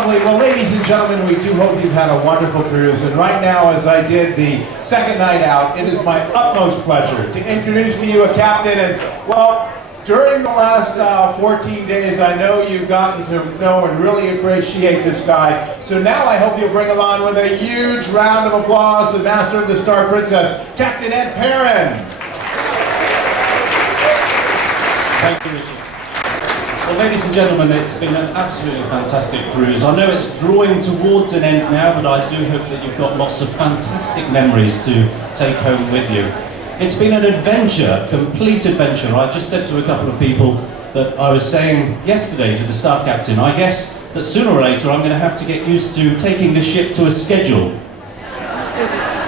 lovely. Well, ladies and gentlemen, we do hope you've had a wonderful cruise. And right now, as I did the second night out, it is my utmost pleasure to introduce to you a captain. And, well, during the last 14 days, I know you've gotten to know and really appreciate this guy. So now I hope you'll bring him on with a huge round of applause, the Master of the Star Princess, Captain Ed Perrin. Thank you, Richard. Well, ladies and gentlemen, it's been an absolutely fantastic cruise. I know it's drawing towards an end now, but I do hope that you've got lots of fantastic memories to take home with you. It's been an adventure, complete adventure. I just said to a couple of people that I was saying yesterday to the staff captain, I guess that sooner or later I'm going to have to get used to taking the ship to a schedule.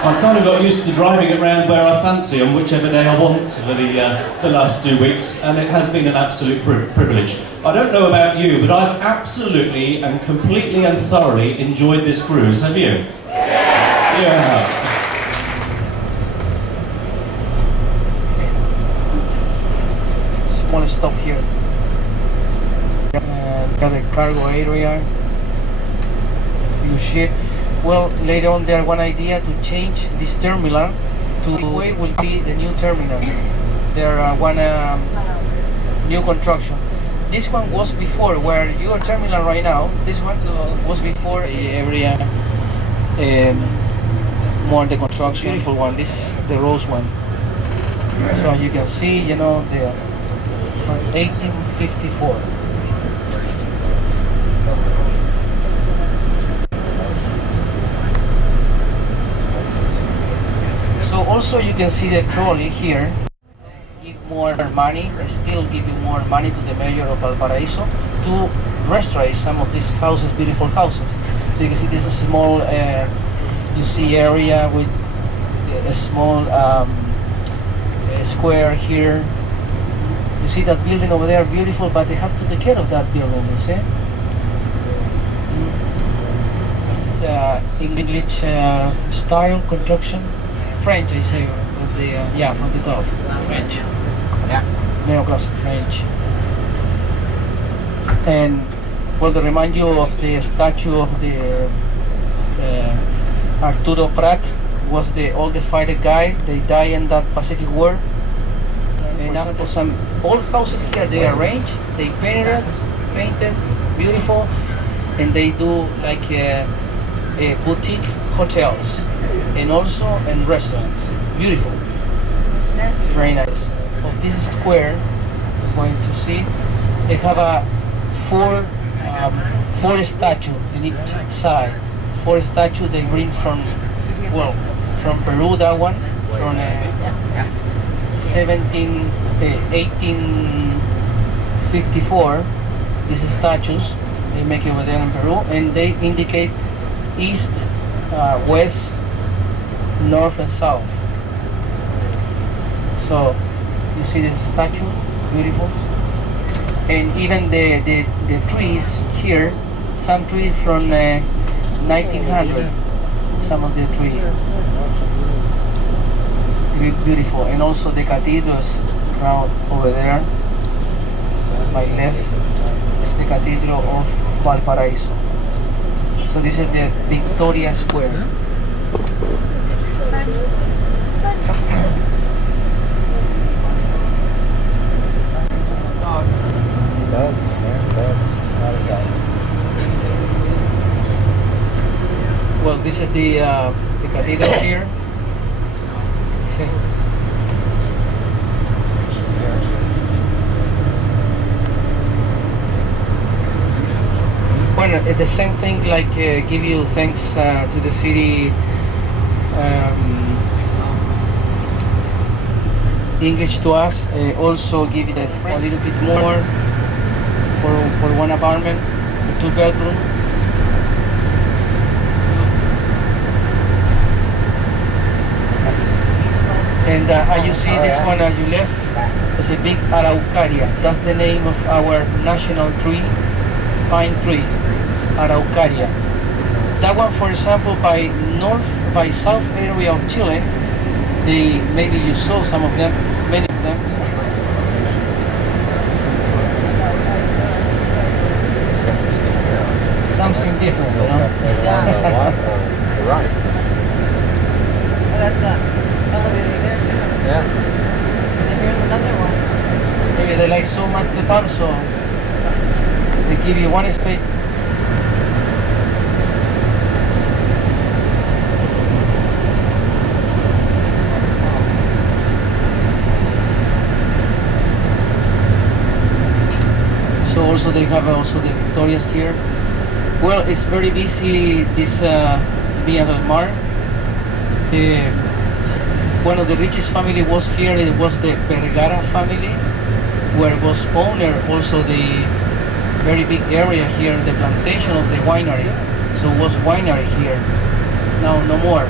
I've kind of got used to driving it around where I fancy on whichever day I want for the last 2 weeks, and it has been an absolute privilege. I don't know about you, but I've absolutely and completely and thoroughly enjoyed this cruise. Have you? Yeah. Small stop here. Got a cargo area. Hoosier. Well, later on there one idea to change this terminal to way will be the new terminal. There one new construction. This one was before where your terminal right now. This one was before the area. More the construction beautiful one. This is the rose one. So you can see, you know, the from 1854. So also you can see the trolley here. Give more money, still give you more money to the mayor of Valparaiso to restore some of these houses, beautiful houses. So you can see this is a small, you see area with a small square here. You see that building over there, beautiful, but they have to take care of that building, you see? It's English style construction. French, I say, with the yeah, from the top, French, yeah, neoclassic French. And well, to remind you of the statue of the Arturo Prat, was the all the fighter guy. They died in that Pacific War. And after some old houses here, they arranged, they painted, beautiful, and they do like a boutique hotels. And also in restaurants. Beautiful. Very nice. Of this square, you're going to see, they have a four statue in each side. Four statue they bring from, well, from Peru, that one, from 1854. These statues, they make it over there in Peru, and they indicate east, west, north and south. So you see this statue, beautiful, and even the trees here, some trees from 1900, some of the trees, beautiful, and also the cathedrals around over there. My left is the cathedral of Valparaiso. So this is the Victoria Square. Well, this is the cathedral here. See. Well, the same thing, like give you thanks to the city. English to us, also give it a little bit more for one apartment, a 2-bedroom. And as you see this one as you left, is a big araucaria. That's the name of our national tree, pine tree, araucaria. That one, for example, by south area of Chile, maybe you saw some of them, many of them. Something different, you know. Right. Oh, that's a elevator there too. Yeah. And here's another one. Maybe they like so much the park, so they give you one space. So also they have also the Victorias here. Well, it's very busy this Villa del Mar. One of the richest family was here. It was the Vergara family, where was owner also the very big area here, the plantation of the winery. So it was winery here. Now no more.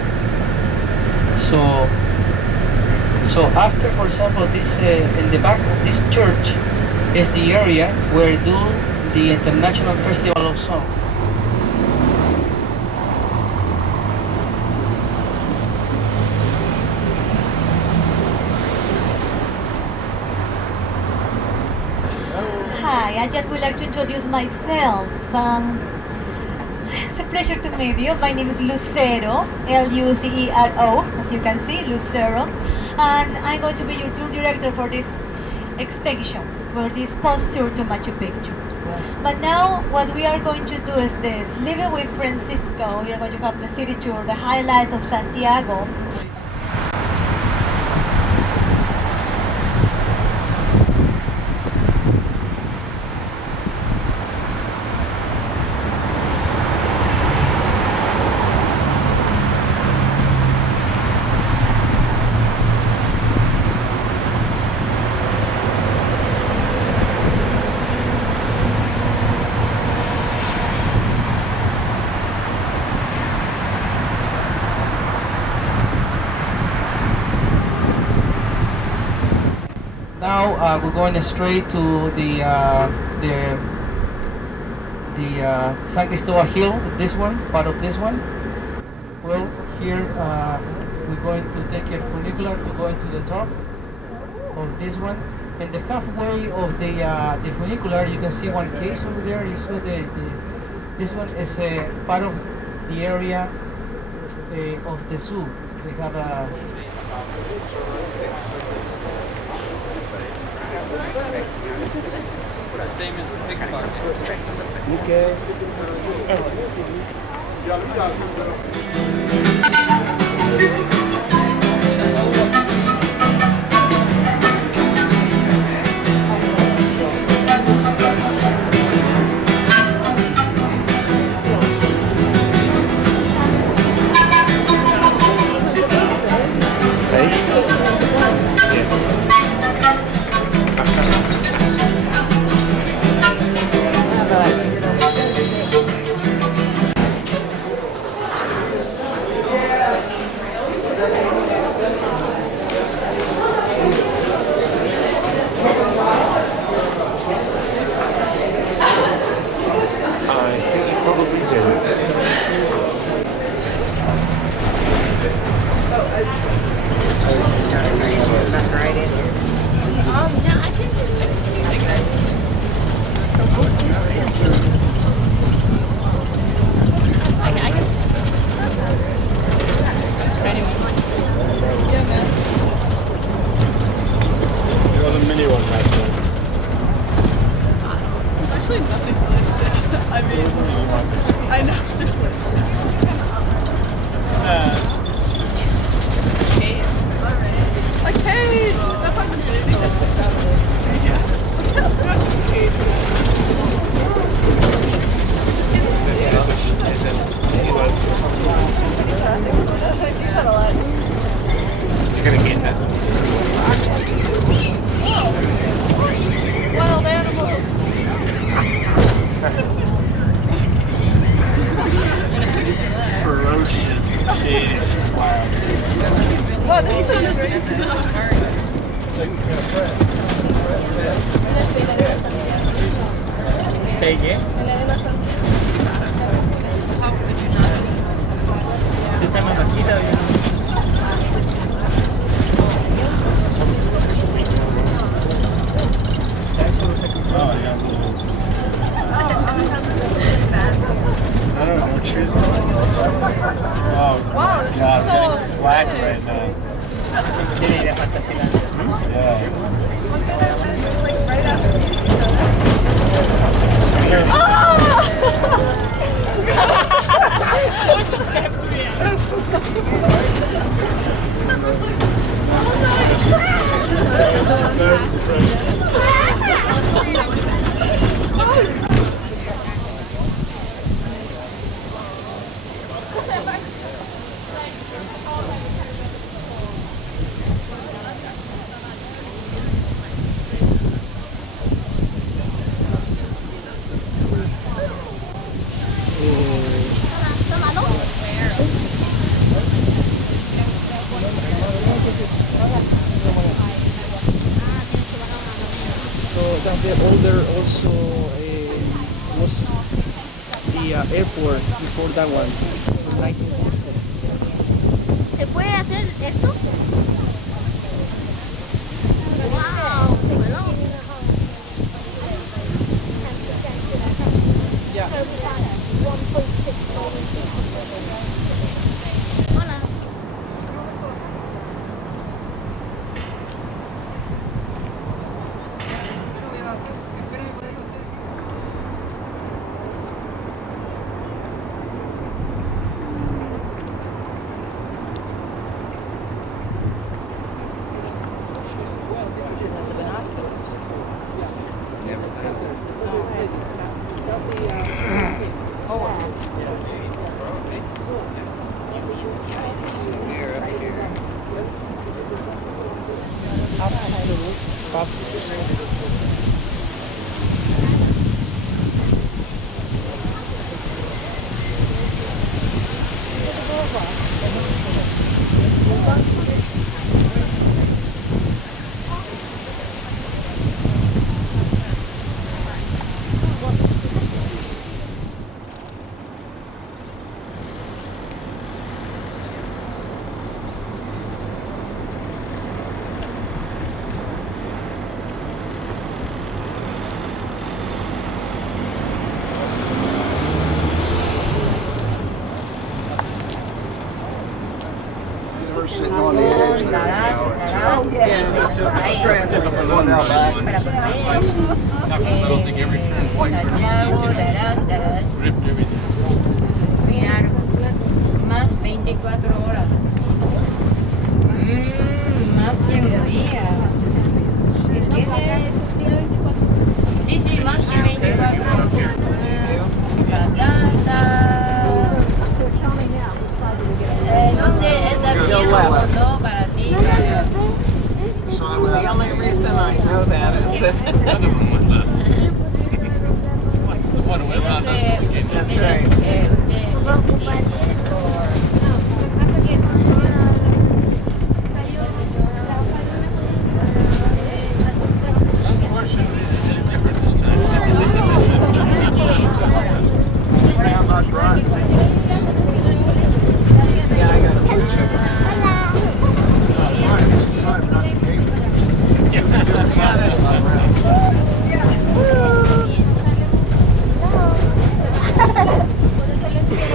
So after, for example, this in the back of this church is the area where do the International Festival of Song. Hi, I just would like to introduce myself. It's a pleasure to meet you. My name is Lucero, Lucero, as you can see, Lucero. And I'm going to be your tour director for this extension, for this post tour to Machu Picchu. But now what we are going to do is this. Living with Francisco, we are going to have the city tour, the highlights of Santiago. Now we're going straight to the San Cristobal Hill. This one, part of this one. Well, here we're going to take a funicular to go into the top of this one. And the halfway of the funicular, you can see one case over there. You see this one is a part of the area of the zoo. They have a Latin right now. So the older also was the airport before that one, in 1960. ¿Se puede hacer esto? Wow, Yeah. hola. Sitting on the edge there. Going now back. Santiago, mirar más 24 horas. Más que un día. ¿Entiendes? Sí, sí, más que 24 horas. No sé, es el tiempo no para ti. The only reason I know that is that's right. I'm not driving. Yeah, I got a blue check.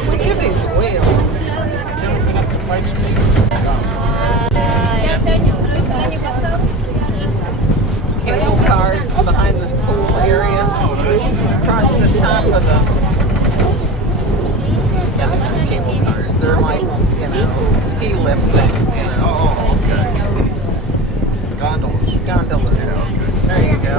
Look at these wheels. Cable cars behind the pool area. Across the top of the cable cars. They're like, ski lift things, Oh, okay. Gondolas. Gondolas. There you go.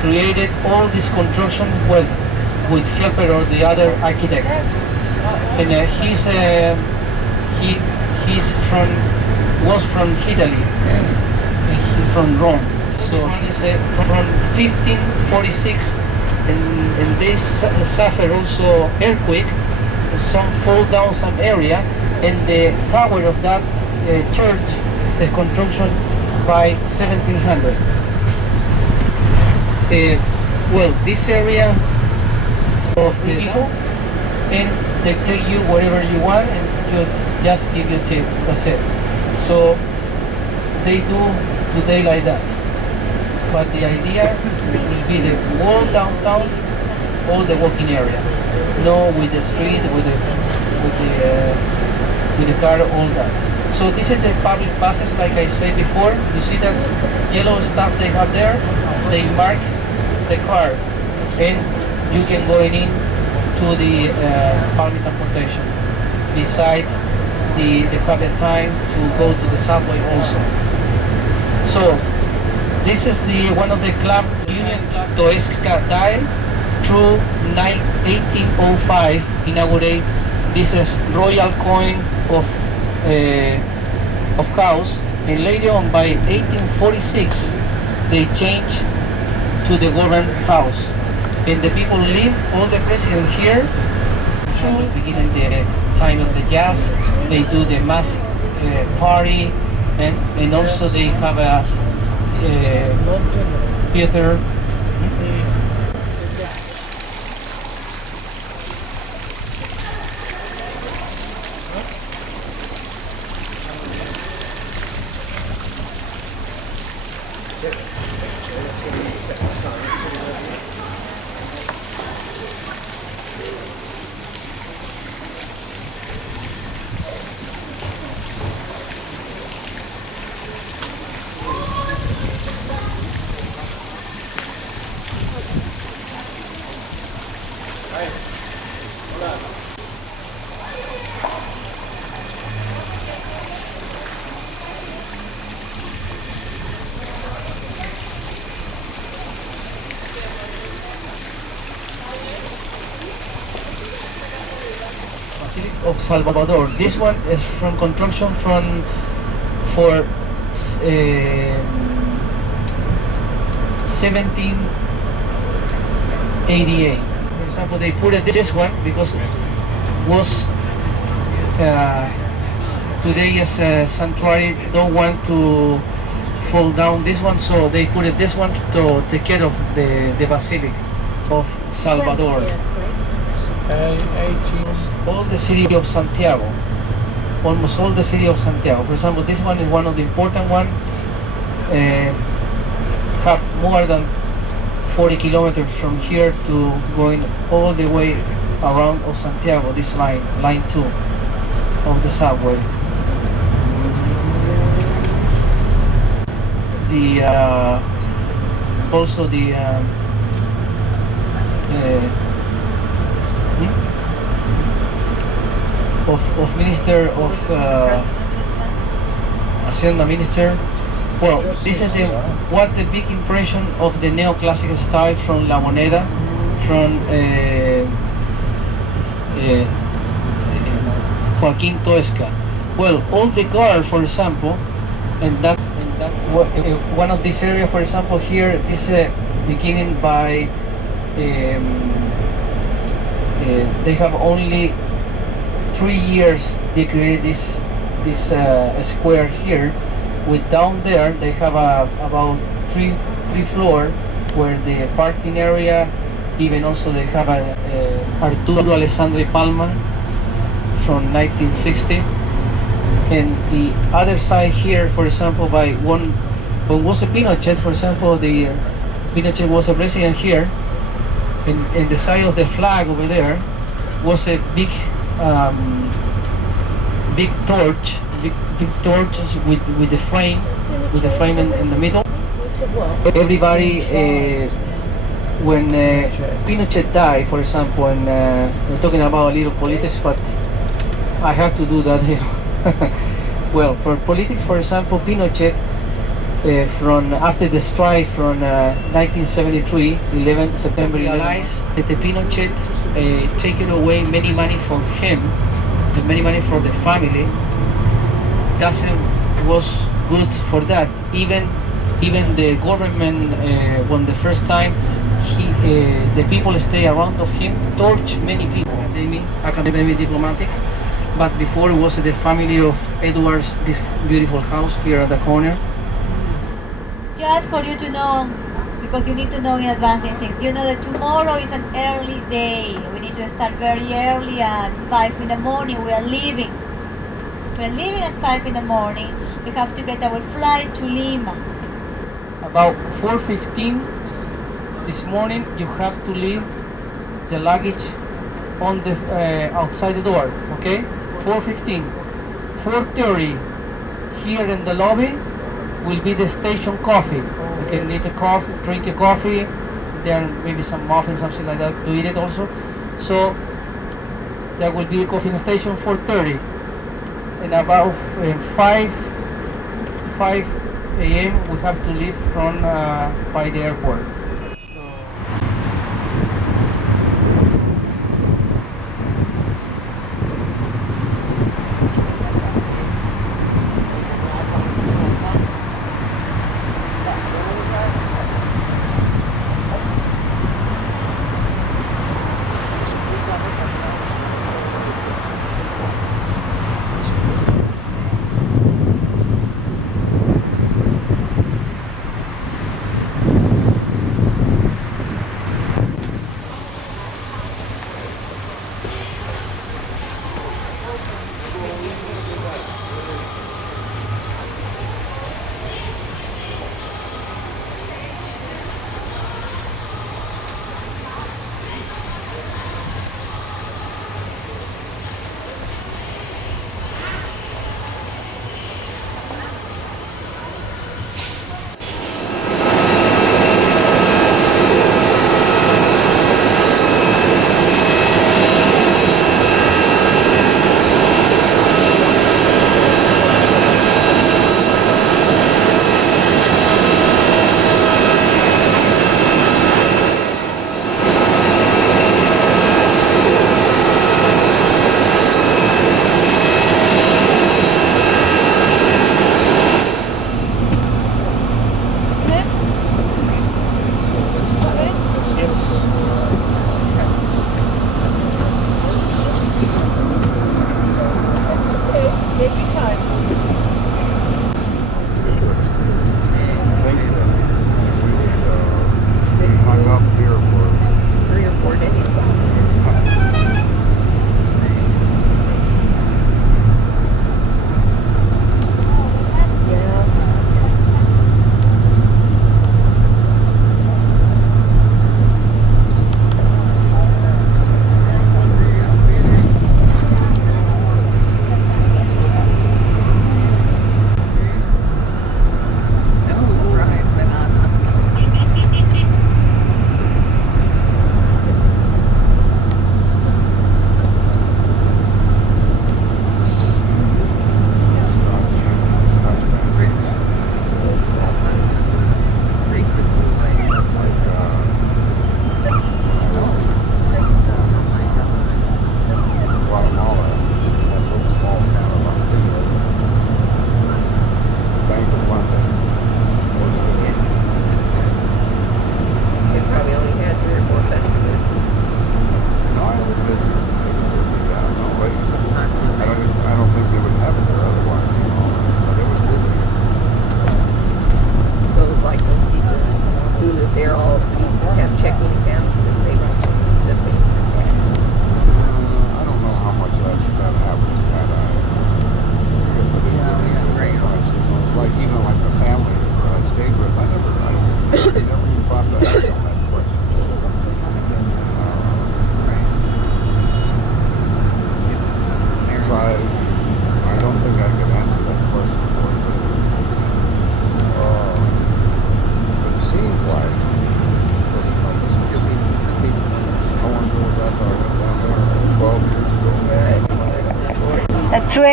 Created all this construction with help of the other architect. and was from Italy, and he's from Rome. So he's from 1546, and they suffer also earthquake. Some fall down some area, and the tower of that church is construction by 1700. Well, this area of the people, and they take you whatever you want, and you just give you tip. That's it. So they do today like that. But the idea will be the whole downtown, all the walking area. No, with the street, with the car, all that. So this is the public buses, like I said before. You see that yellow stuff they have there? They mark the car, and you can go in to the public transportation. Besides, the have the time to go to the subway also. So this is the one of the club, Union Club Toesca died through 1805 inaugurate. This is royal coin of house, and later on by 1846 they changed to the government house, and the people live, all the president here. From the beginning, the time of the jazz, they do the mass party, and also they have a theater. Of Salvador. This one is from construction for 1788. For example, they put it this one because it was today is a sanctuary. Don't want to fall down this one, so they put it this one to take care of the Basilica of Salvador. All the city of Santiago, almost all the city of Santiago. For example, this one is one of the important one. Have more than 40 kilometers from here to going all the way around of Santiago. This line 2 of the subway. The also the of Minister of Hacienda Minister. Well, this is what the big impression of the neoclassical style from La Moneda, from Joaquín Toesca. Well, all the guard, for example, and that one of this area, for example, here this beginning by they have only 3 years they created this square here. With down there they have about three floor where the parking area, even also they have Arturo Alessandro Palma from 1960, and the other side here, for example, by when was a Pinochet, for example, the Pinochet was a president here, and the side of the flag over there was a big torch, big torches with the frame in the middle. Everybody, when Pinochet died, for example, and we're talking about a little politics, but I have to do that here. Well, for politics, for example, Pinochet from after the strike from 1973, 11 September 11, realized that the Pinochet taken away many money from him, and many money from the family. Doesn't was good for that. Even the government, when the first time the people stay around of him, torch many people. Academic, diplomatic. But before it was the family of Edwards, this beautiful house here at the corner. Just for you to know, because you need to know in advance these things. You know that tomorrow is an early day. We need to start very early at 5 in the morning. We are leaving. We are leaving at 5 in the morning. We have to get our flight to Lima. About 4:15 this morning, you have to leave the luggage on the outside the door. Okay, 4:15. 4:30 here in the lobby will be the station coffee. You can leave a coffee, drink a coffee. There are maybe some muffins, something like that, to eat it also. So there will be a coffee in the station 4:30. And about 5 a.m. we have to leave from by the airport.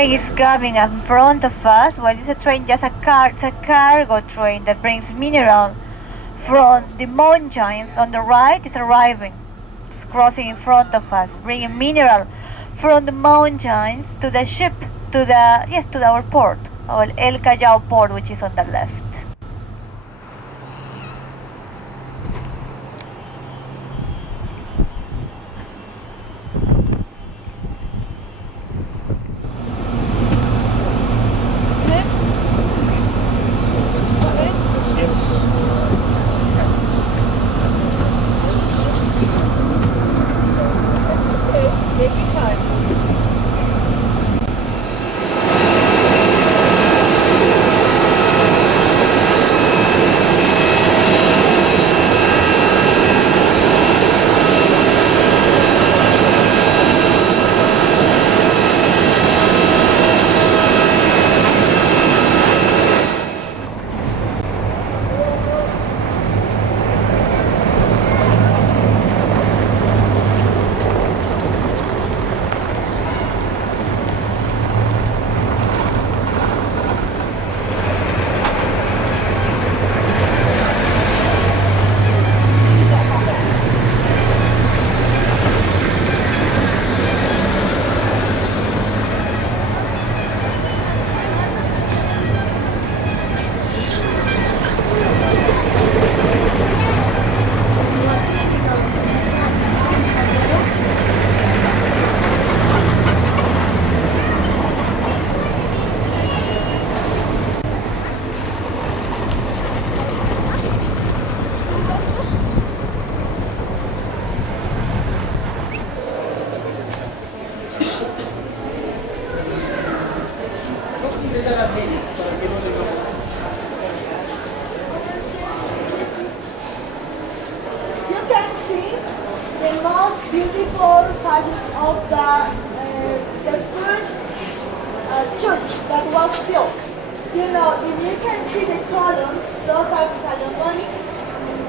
train is coming in front of us. Well, it's a train, just it's a cargo train that brings mineral from the mountains on the right. Is arriving. It's crossing in front of us, bringing mineral from the mountains to the ship, to our port, or El Callao port, which is on the left. beautiful pages of the first church that was built. You know, if you can see the columns, those are Solomonic.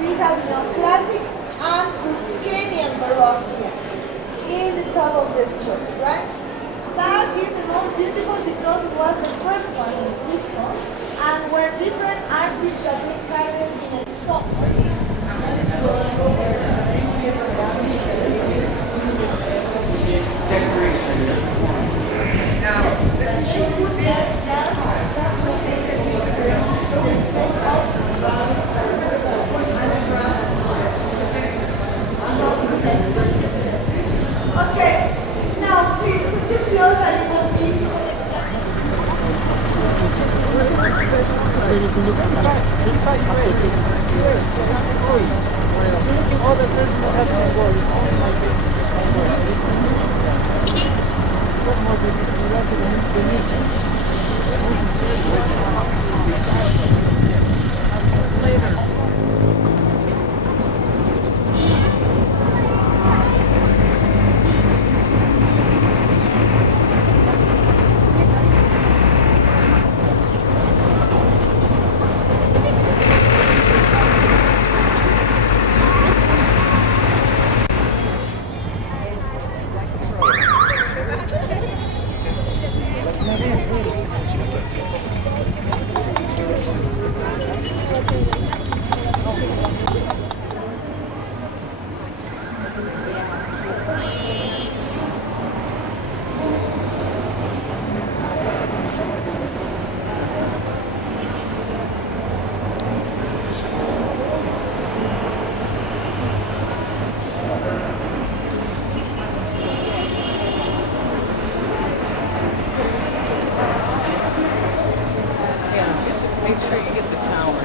We have neoclassic and Cuscanian Baroque here in the top of this church, right? That is the most beautiful because it was the first one in Cusco, and where different artists have been carving in a spot. Okay, now please could you close a little bit? Make sure you get the tower.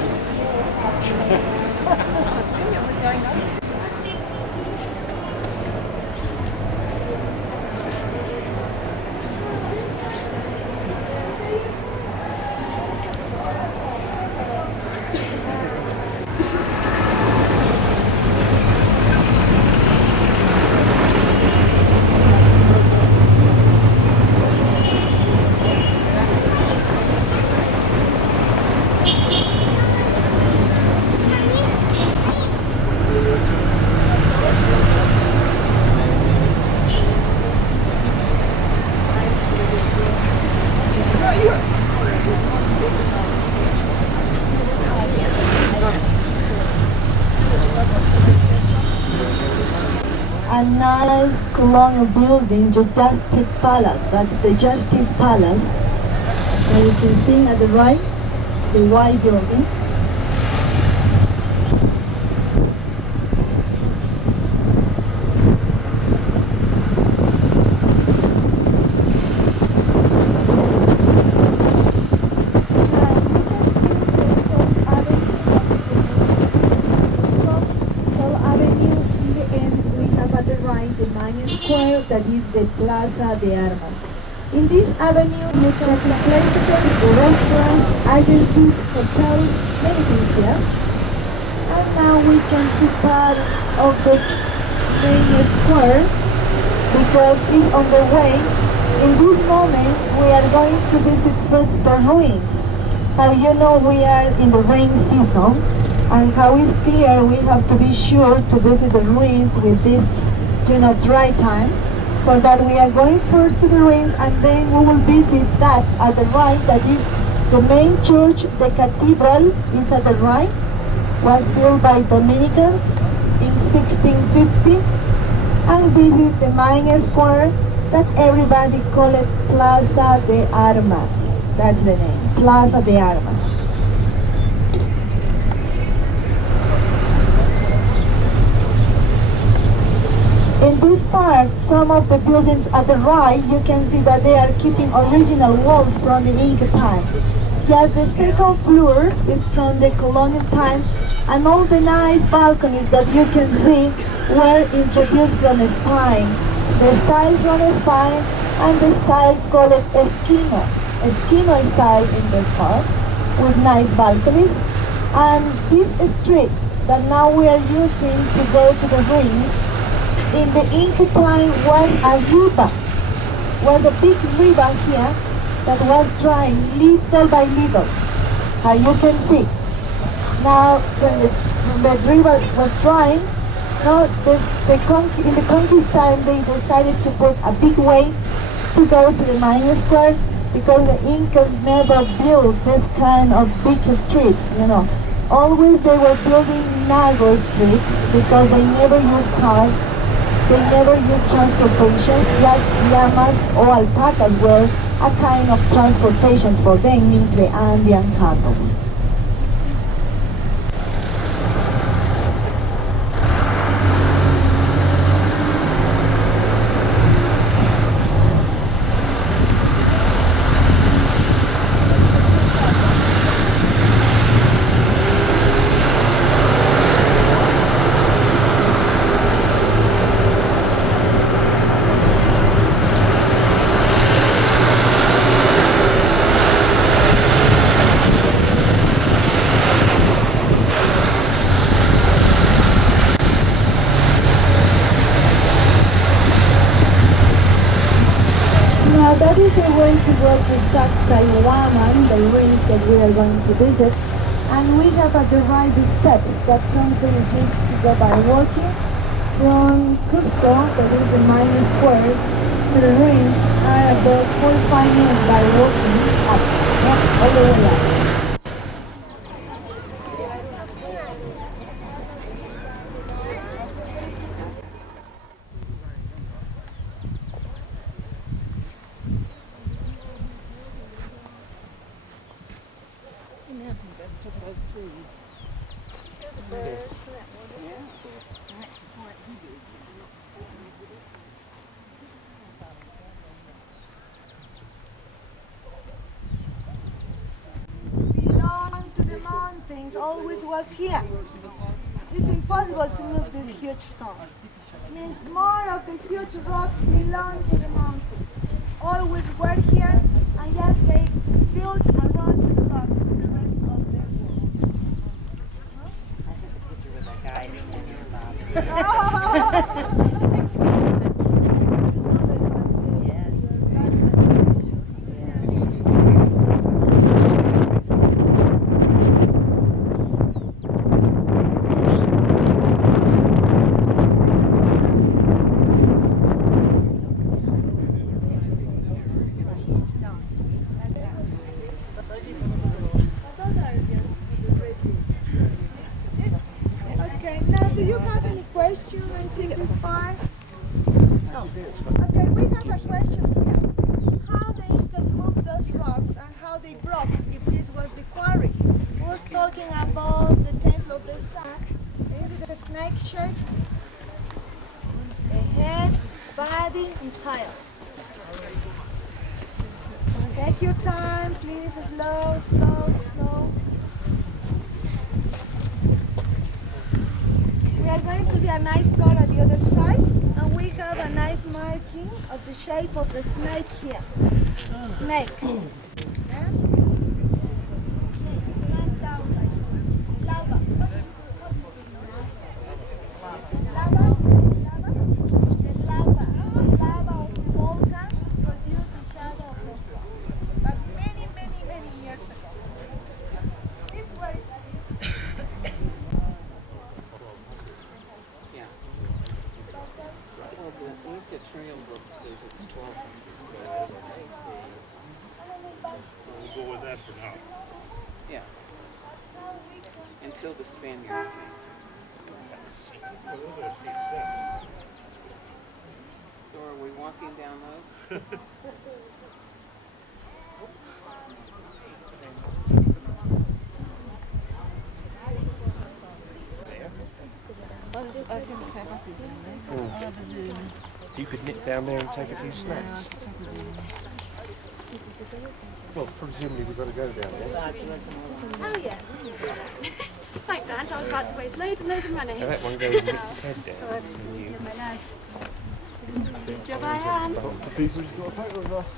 Thank you. a nice colonial building, the Justice Palace. That's the Justice Palace. That you can see at the right, the white building. That is the Plaza de Armas. In this avenue, you shopping places, restaurants, agencies, hotels, many things here. And now we can see part of the main square because it's on the way. In this moment, we are going to visit first the ruins. How you know we are in the rain season, and how it's clear we have to be sure to visit the ruins with this, dry time. For that we are going first to the ruins and then we will visit that at the right, that is the main church, the cathedral is at the right, was built by Dominicans in 1650, and this is the main square that everybody call it Plaza de Armas. That's the name, Plaza de Armas. In this part, some of the buildings at the right, you can see that they are keeping original walls from the Inca time. Yes, the second floor is from the colonial time, and all the nice balconies that you can see were introduced from Spain. The style from Spain and the style called Esquino. Esquino style in this part, with nice balconies. And this street that now we are using to go to the ruins, in the Inca time was a river, was a big river here that was drying little by little, how you can see. Now when the river was drying, in the conquest time they decided to put a big way to go to the main square because the Incas never built this kind of big streets, Always they were building narrow streets because they never used cars. They never used transportation. Llamas or alpacas were a kind of transportations for them, means the Andean camels. That is the way to go to Sacsayhuaman, the ruins that we are going to visit. And we have at the right the steps that sometimes used to go by walking from Cusco, that is the main square, to the ruins are about 45 minutes by walking up, all the way up. Belong to the mountains, always was here. It's impossible to move this huge stone. Means more of the huge rocks belong to the mountain. Always were here, and yes, they built around the rocks the rest of the world. Okay, now do you have any questions until this part? Okay, we have a question here. How the Incas moved those rocks and how they broke if this was the quarry? Who was talking about the Temple of the Sun? Is it a snake shape? A head, body, and tail. Take your time, please. Slow, slow, slow. We are going to see a nice door at the other side, and we have a nice marking of the shape of the snake here. Snake. Yeah? Lava. Lava. The lava of the volcan produced the shadow of the sun. But many, many, many years ago. This way. Yeah. Well, the Inca trail book says it's 1200. We'll go with that for now. Yeah. Until the Spaniards came. So are we walking down those? You could nip down there and take a few snacks. Well, presumably we've got to go down there. Oh yeah. Thanks, Ange. I was about to waste loads and loads of money. Now that one goes and hits his head down. My lad. Good job, I am. Lots of people who've got a photo of us.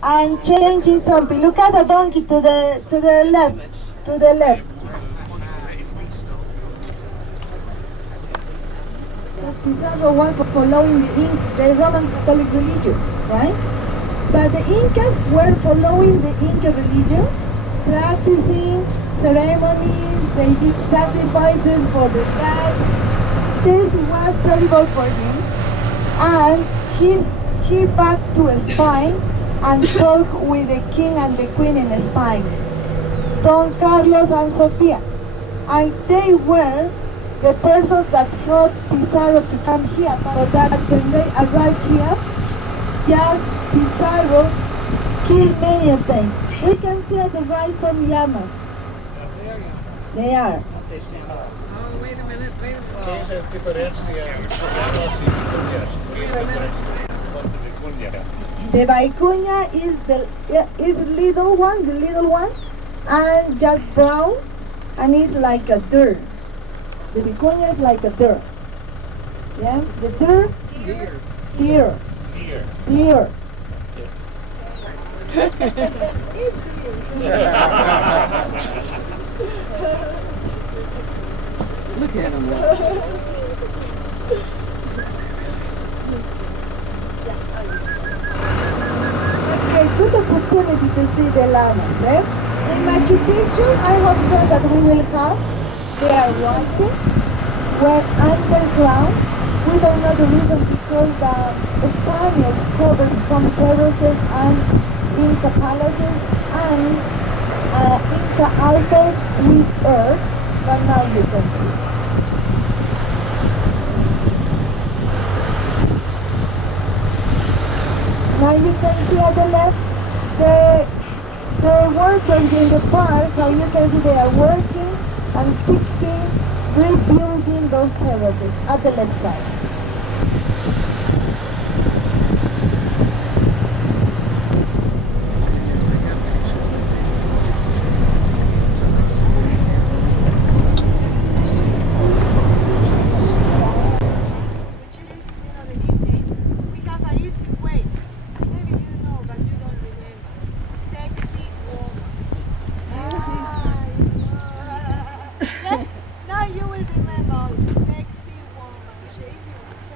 And changing something. Look at the donkey to the left. To the left. Pizarro was following the Roman Catholic religion, right? But the Incas were following the Inca religion, practicing ceremonies, they did sacrifices for the gods. This was terrible for him. And he back to Spain and talked with the king and the queen in Spain, Don Carlos and Sofia. And they were the persons that helped Pizarro to come here, but that when they arrived here, just Pizarro killed many of them. We can see at the right some llamas. They are. Oh, wait a minute, wait a minute. ¿Qué es la diferencia The vicuña is little one, and just brown, and it's like a dirt. The vicuña is like a dirt. Yeah, the dirt. Deer. Look at him. Okay, good opportunity to see the llamas. In Machu Picchu, I hope so that we will have. They are walking. We're underground. We don't know the reason because the Spaniards covered some terraces and Inca palaces and Inca altars with earth, but now you can see. Now you can see at the left the workers in the park, how you can see they are working and fixing, rebuilding those terraces at the left side. We have an easy way. Maybe you know, but you don't remember. Sexy woman. Now you will remember sexy woman. The easy one.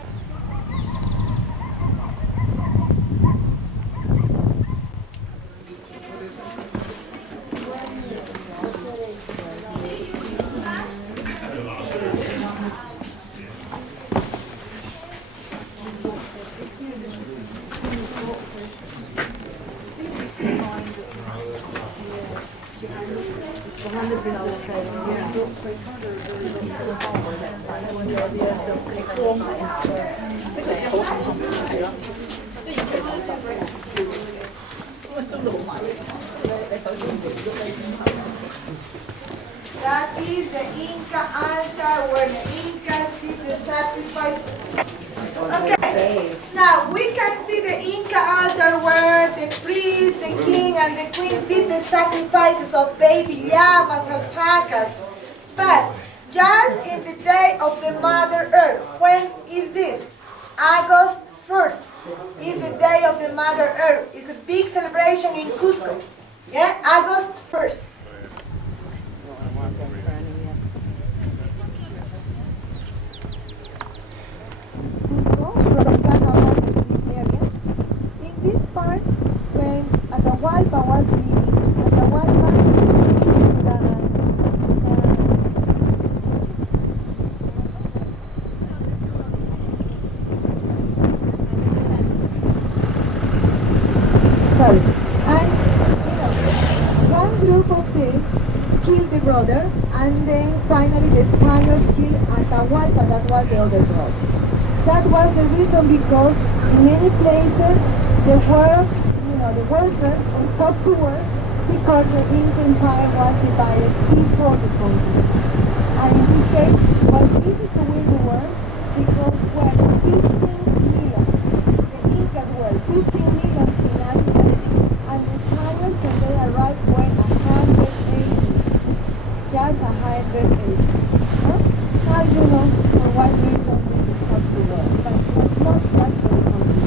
That is the Inca altar where the Incas did the sacrifice. Okay, now we can see the Inca altar where the priest, the king, and the queen did the sacrifices of baby llamas, alpacas. But just in the day of the Mother Earth, when is this? August 1st is the day of the Mother Earth. It's a big celebration in Cusco. Yeah, August 1st. Cusco, area. In this part, when Atahualpa was living, Atahualpa issued and one group of them killed the brother, and then finally the Spaniards killed Atahualpa, that was the other brother. That was the reason because in many places the workers stopped to work because the Inca Empire was divided before the conquest. And in this case, it was easy to win the war because were 15 million. The Incas were 15 million inhabitants, and the Spaniards, when they arrived, were 180. Just 180. Huh? Now you know for what reason they stopped to work, but it was not just for the conquest.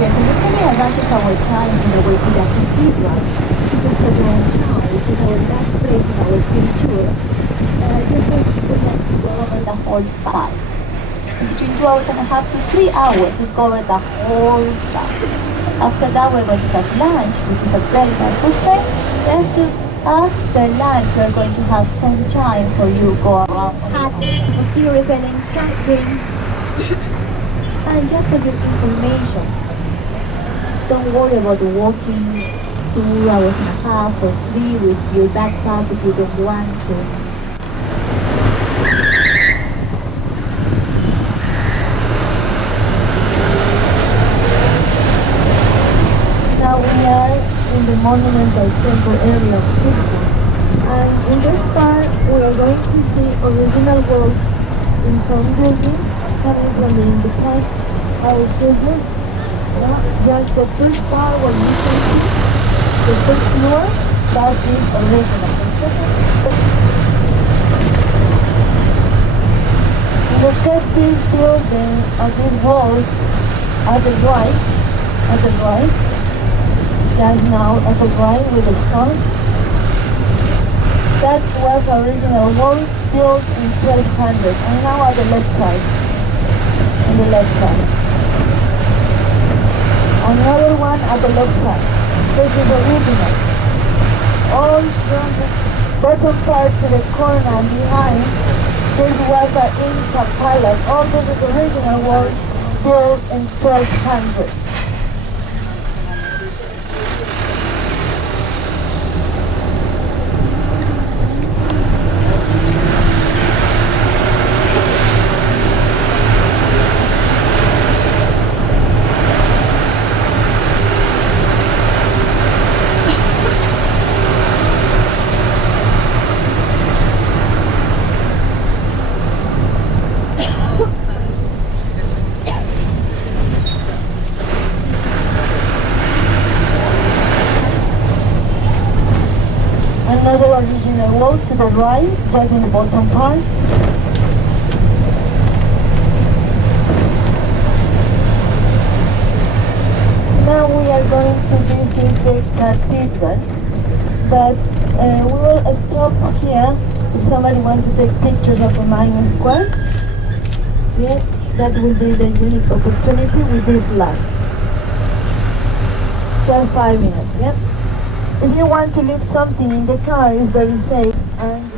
gentlemen, can I arrange our time on the way to the cathedral, to Cusco town, which is our last place in our city tour. Therefore, we would like to go over the whole site. Between 2.5 to 3 hours, we cover the whole site. After that, we're going to have lunch, which is a very nice buffet. After lunch, we're going to have some time for you to go around. Hat, mosquito repellent, sunscreen. And just for your information, don't worry about walking 2.5 hours or 3 with your backpack if you don't want to. Now we are in the monumental center area of Cusco, and in this part we are going to see original walls in some buildings coming from the Independence. I will show you. Just the first part where you can see the first floor, that is original. Look at this building and this wall at the right, just now at the right with the stones. That was original wall built in 1200, and now at the left side. On the left side. Another one at the left side. This is original. All from the bottom part to the corner and behind, this was an Inca palace. All this is original wall built in 1200. Another original wall to the right, just in the bottom part. Now we are going to visit the cathedral, but we will stop here if somebody wants to take pictures of the Main Square. Yeah, that will be the unique opportunity with this light. Just 5 minutes, yeah? If you want to leave something in the car, it's very safe. And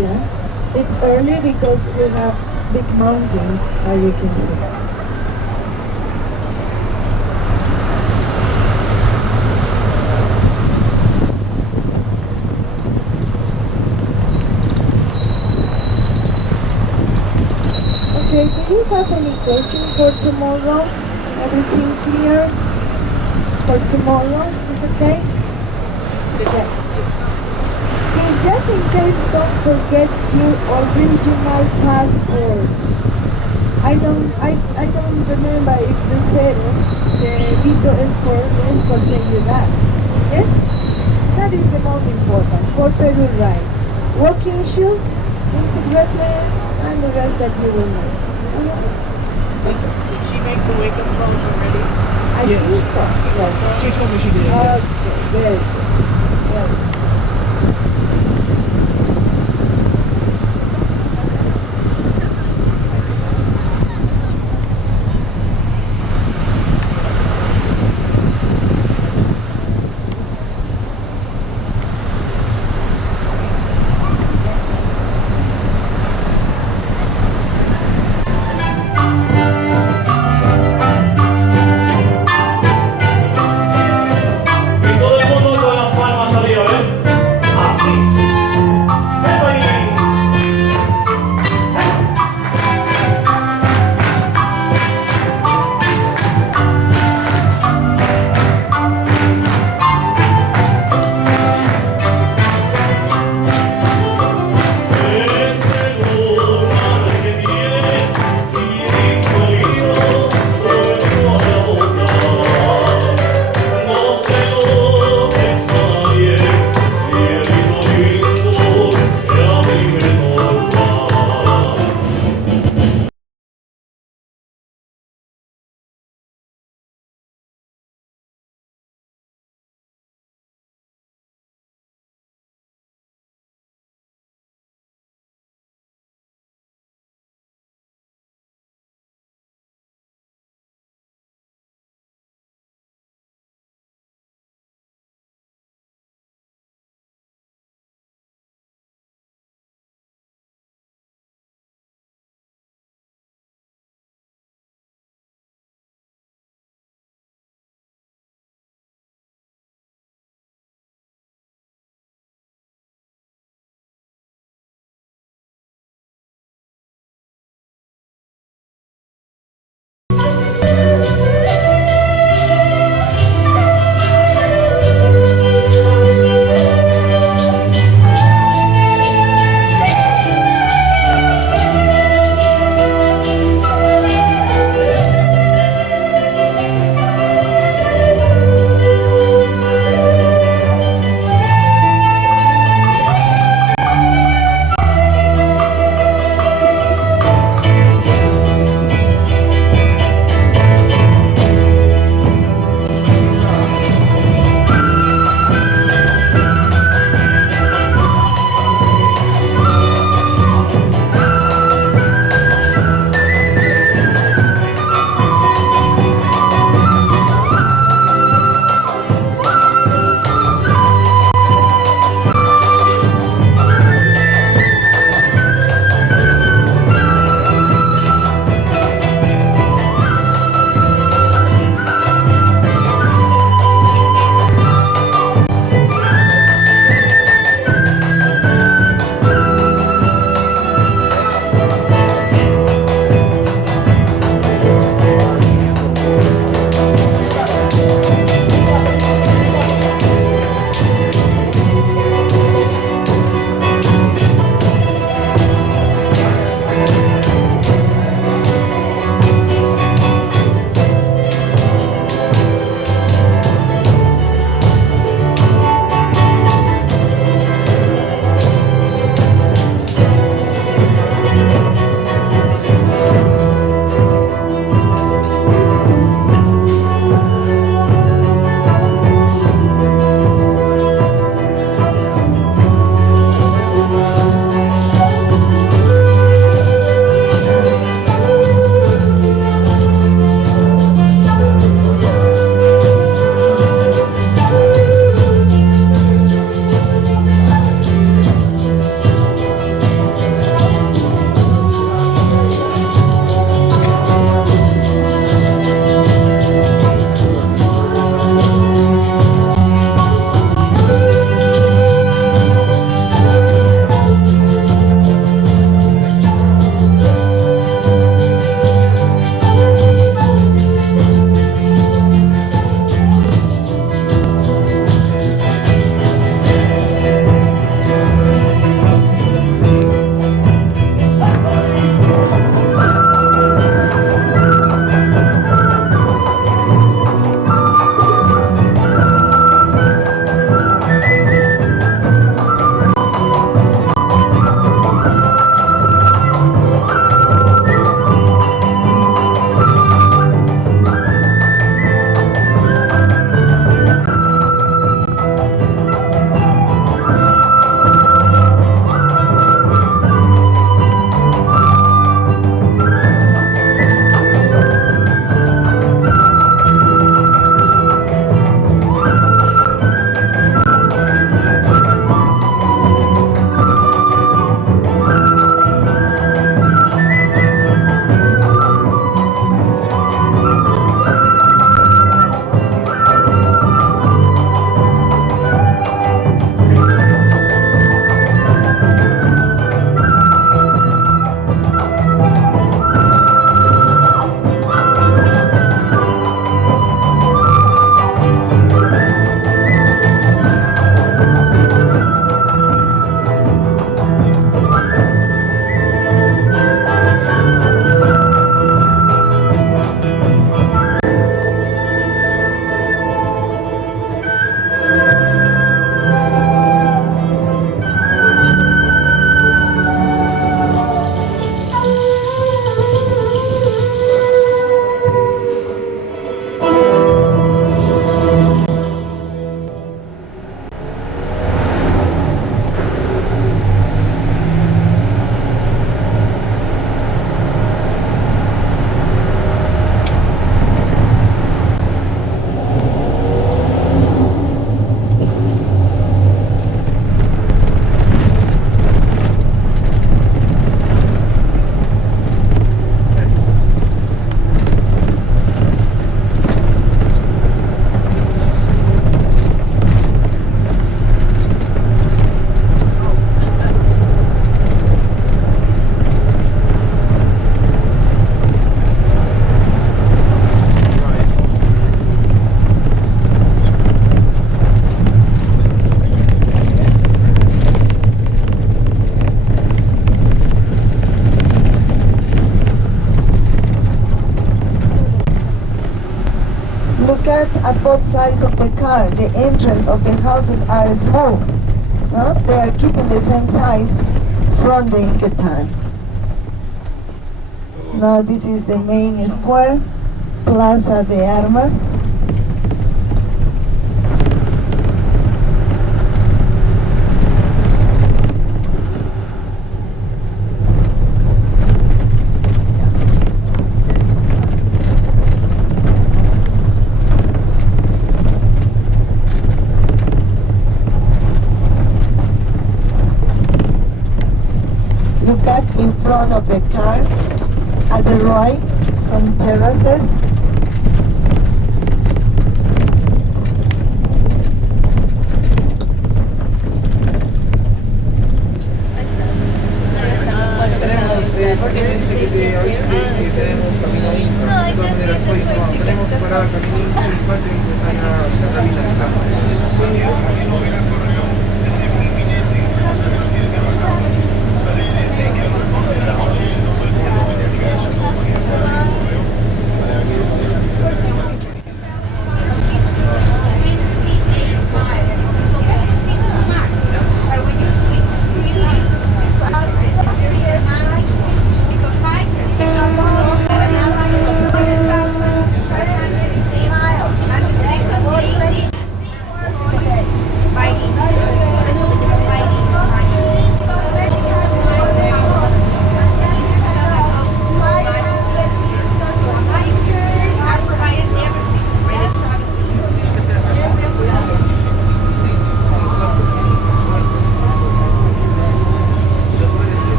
Yeah, it's early because we have big mountains, as you can see. Okay, do you have any question for tomorrow? Everything clear for tomorrow? Is okay? Okay. Please, just in case, don't forget your original passport. I don't remember if you said the Dito Escort sent you that. Yes? That is the most important for Peru ride. Walking shoes, Instagram, and the rest that you will know. Did she make the wake-up calls already? I think so. Yes. She told me she did. Yes. Okay, very good. Yes. Y todo el mundo con las palmas arriba, ¿ven? Así. at both sides of the car. The entrance of the houses are small. No? They are keeping the same size from the Inca time. Now this is the main square, Plaza de Armas. Look at in front of the car. At the right, some terraces.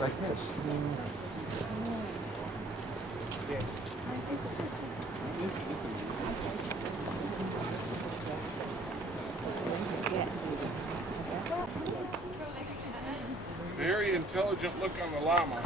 like this. Yes. Very intelligent look on the llama.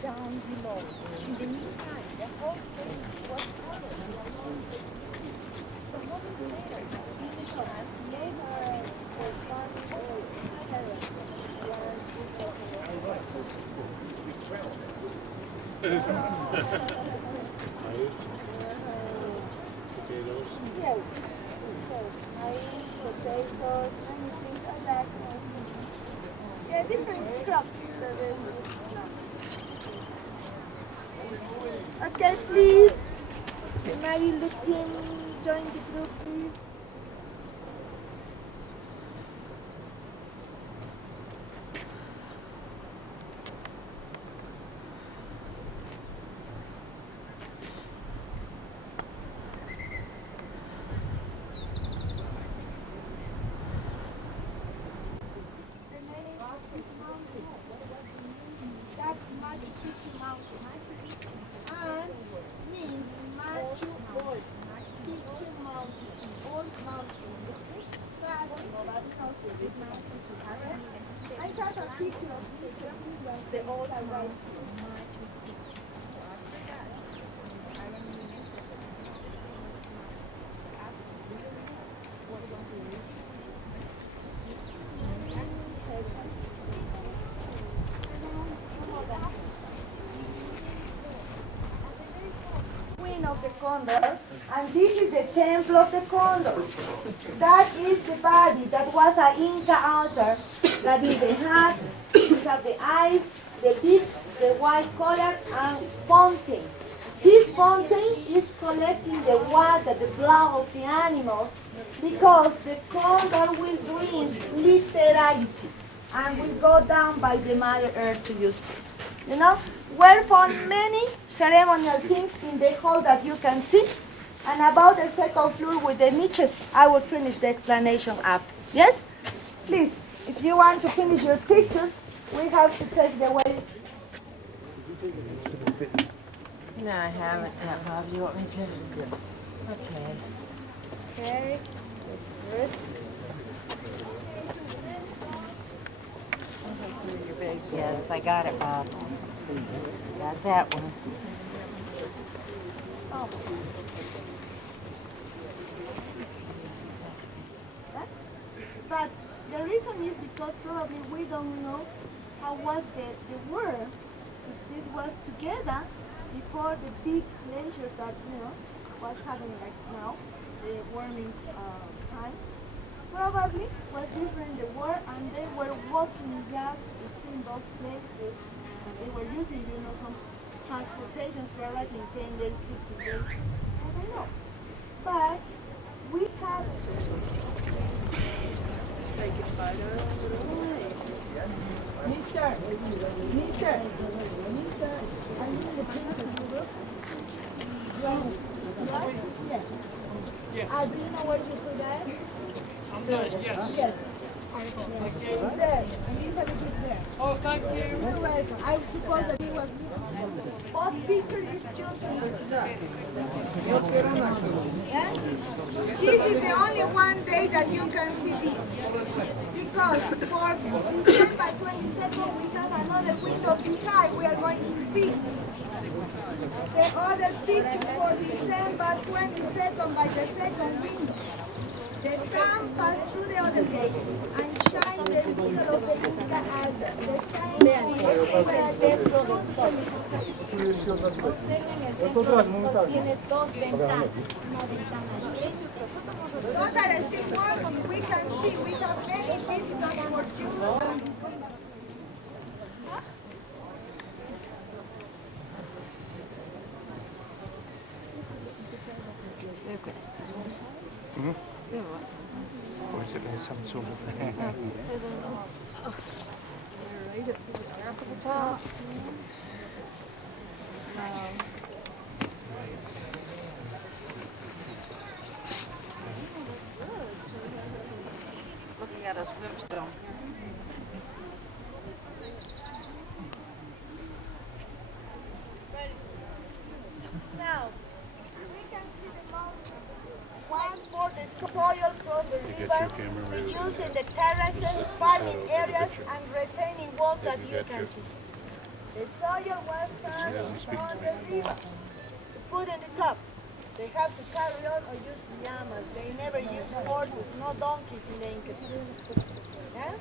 Down below. In the meantime, the whole thing was covered with so what is there? Englishman never Yes, potatoes, anything like that. Yeah, different crops. Okay, please. Can you look team join the group, please? That's Machu Picchu Mountain. And means Machu Old. Picchu Mountain. Old mountain. That nobody knows what this mountain is. I have a picture of this the old right. Of the condor, and this is the temple of the condor. That is the body. That was an Inca altar. That is the hat. You have the eyes, the beak, the white collar, and fountain. This fountain is collecting the water, the blood of the animals, because the condor will bring literality and will go down by the Mother Earth to use it. You know, were found many ceremonial things in the hall that you can see, and about the second floor with the niches, I will finish the explanation up. Yes? Please, if you want to finish your pictures, we have to take the way. No, I haven't yet, Bob. Do you want me to? Okay. Okay. First. Yes, I got it, Bob. Got that one. Oh. But the reason is because probably we don't know how was the world this was together before the big glaciers that, was happening like now, the warming time. Probably was different the war, and they were walking just between those places. And they were using, some transportations to arrive in 10 days, 15 days. I don't know. But we have... Mister, are you the princess group? Yes. Do you know where you two guys? Yes. He's there. Elizabeth is there. Oh, thank you. You're welcome. I suppose that he was both picture is children. Yeah? This is the only one day that you can see this. Because for December 22nd we have another window behind we are going to see. The other picture for December 22nd by the second window. The sun passed through the other gate and shined the middle of the Inca altar. The same where Tiene dos ventanas. those are still working. We can see we have many visitors for June and December. Or is it in some sort of Looking at us whipstone. Now, we can see the mountain. Once more the soil from the river, reducing the terraces, farming areas, and retaining walls that you can see. The soil was carried from the river to put in the top. They have to carry on or use llamas. They never use horses, no donkeys in the Inca. Yeah?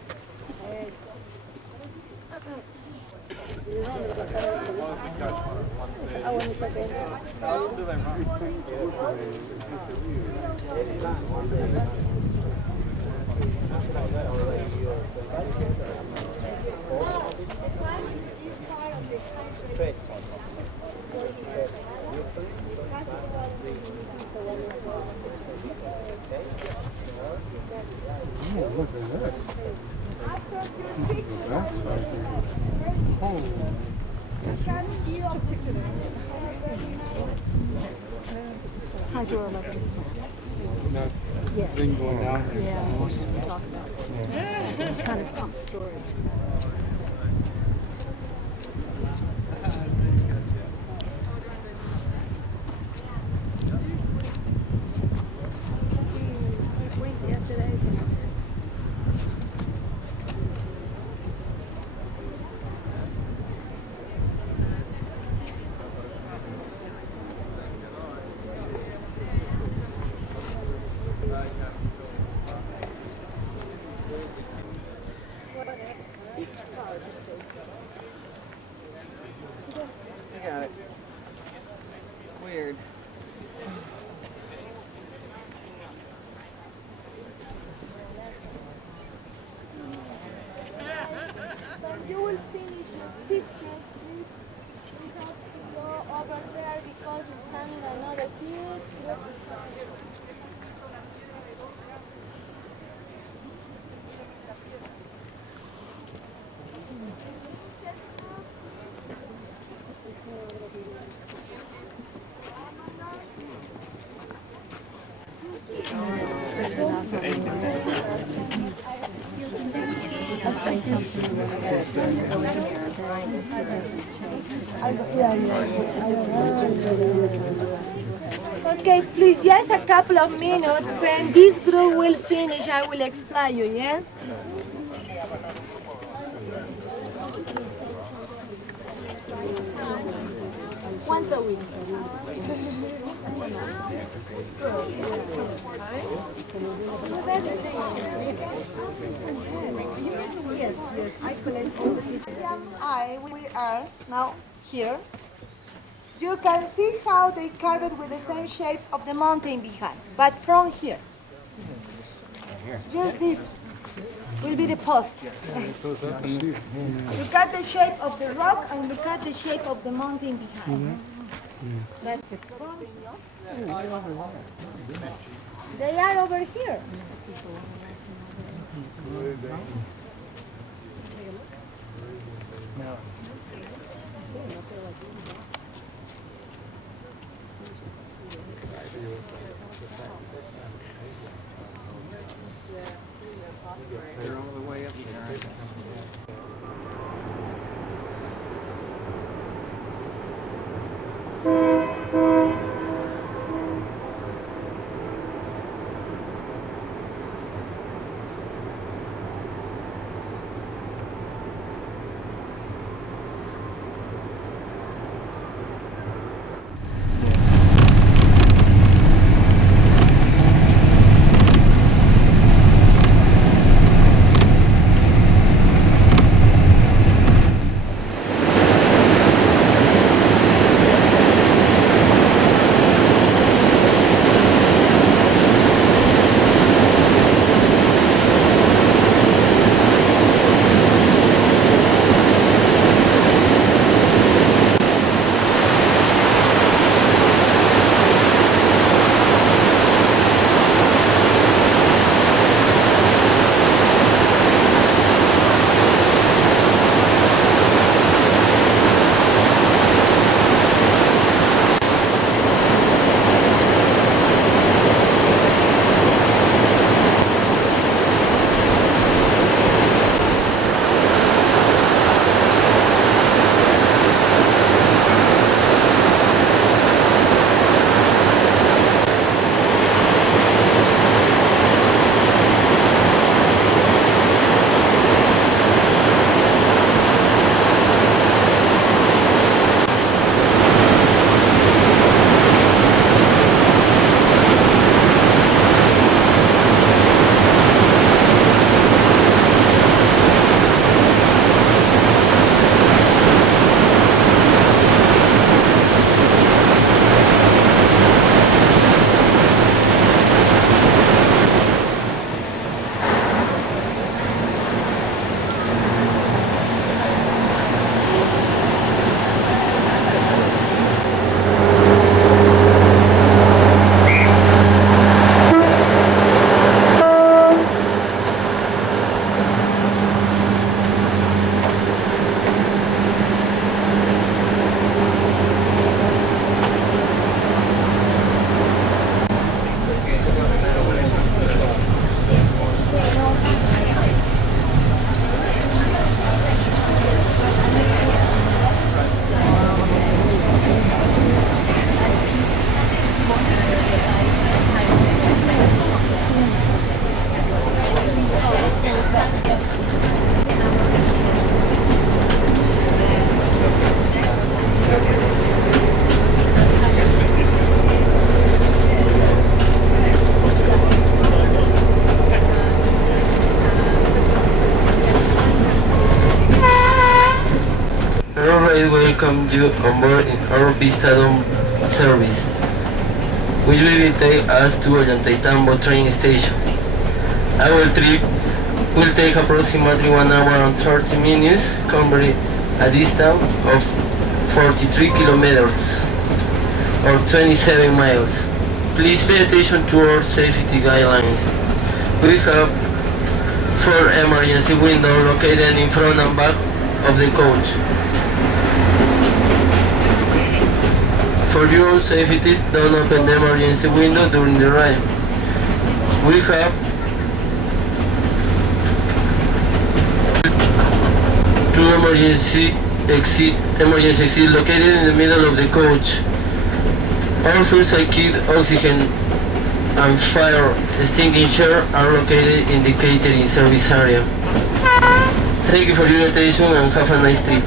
Look at this. That thing going down here. Yeah. Kind of pump storage. I got it. Weird. When you will finish your pictures, please, we have to go over there because it's coming another big group. Okay, please, just a couple of minutes. When this group will finish, I will explain you, yeah? Once a week. Yes, yes, I collect all the pictures. We are now here. You can see how they carved it with the same shape of the mountain behind, but from here. Just this will be the post. Look at the shape of the rock and look at the shape of the mountain behind. But from here, they are over here. They're all the way up there. welcome you on board in our Vistadom service, which will take us to Ollantaytambo train station. Our trip will take approximately 1 hour and 30 minutes, covering a distance of 43 kilometers or 27 miles. Please pay attention to our safety guidelines. We have 4 emergency windows located in front and back of the coach. For your own safety, don't open the emergency window during the ride. We have 2 emergency exits located in the middle of the coach. All first aid kit, oxygen, and fire extinguisher are located in the catering service area. Thank you for your attention and have a nice trip.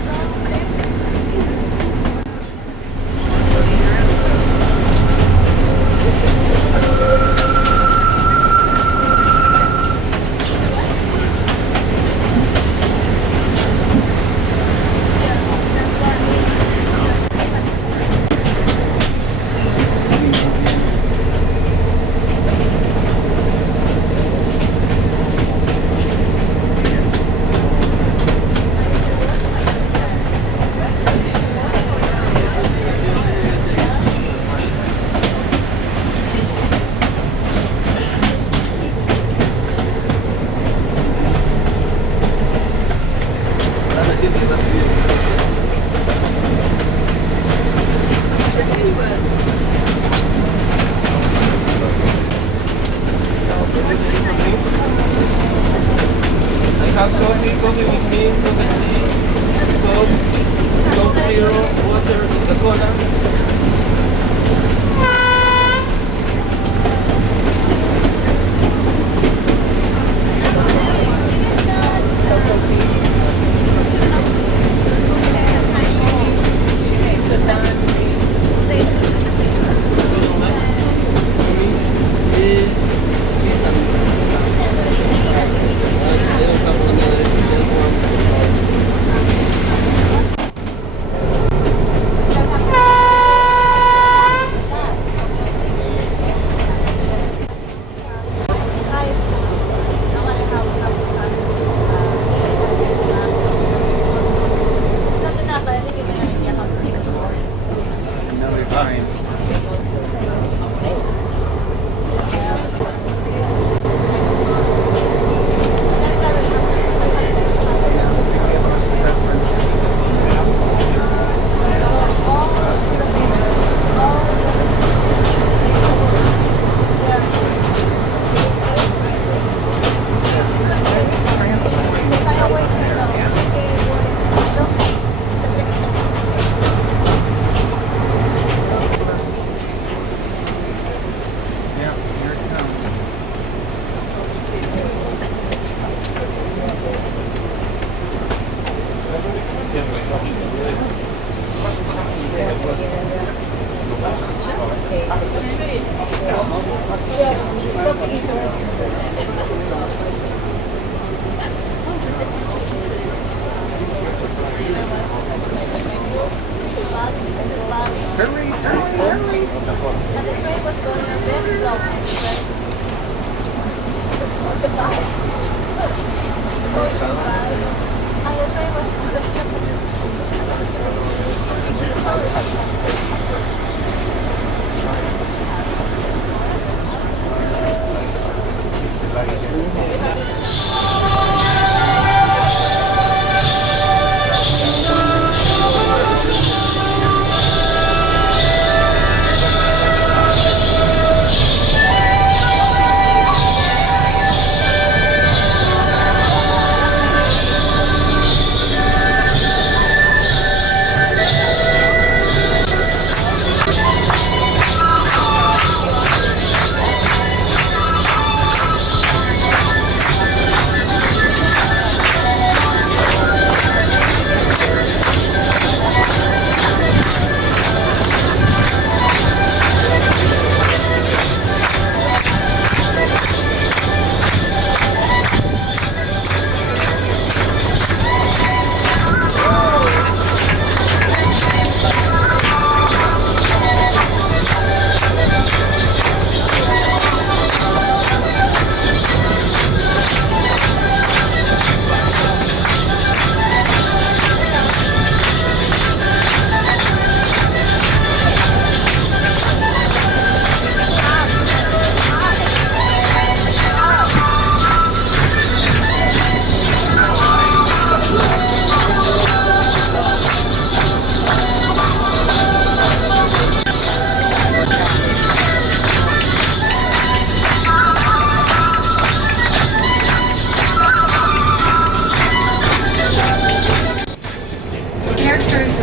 I have so many coffee with me, coffee tea, Coke Zero, water, Coca-Cola.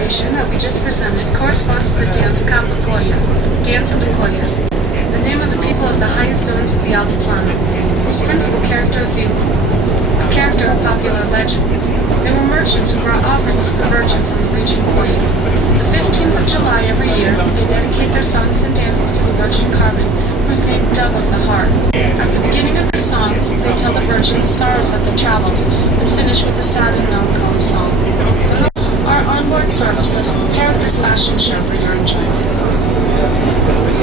That we just presented corresponds to the dance Capacoya, Dance of the Koyas, the name of the people of the highest zones of the altiplano, whose principal character is Zilu, a character of popular legend. They were merchants who brought offerings to the Virgin from the region Koya. The 15th of July every year, they dedicate their songs and dances to the Virgin Carmen, whose name dug with the heart. At the beginning of their songs, they tell the Virgin the sorrows of their travels, and finish with a sad and melancholy song. Our onboard service has prepared this fashion show for your enjoyment.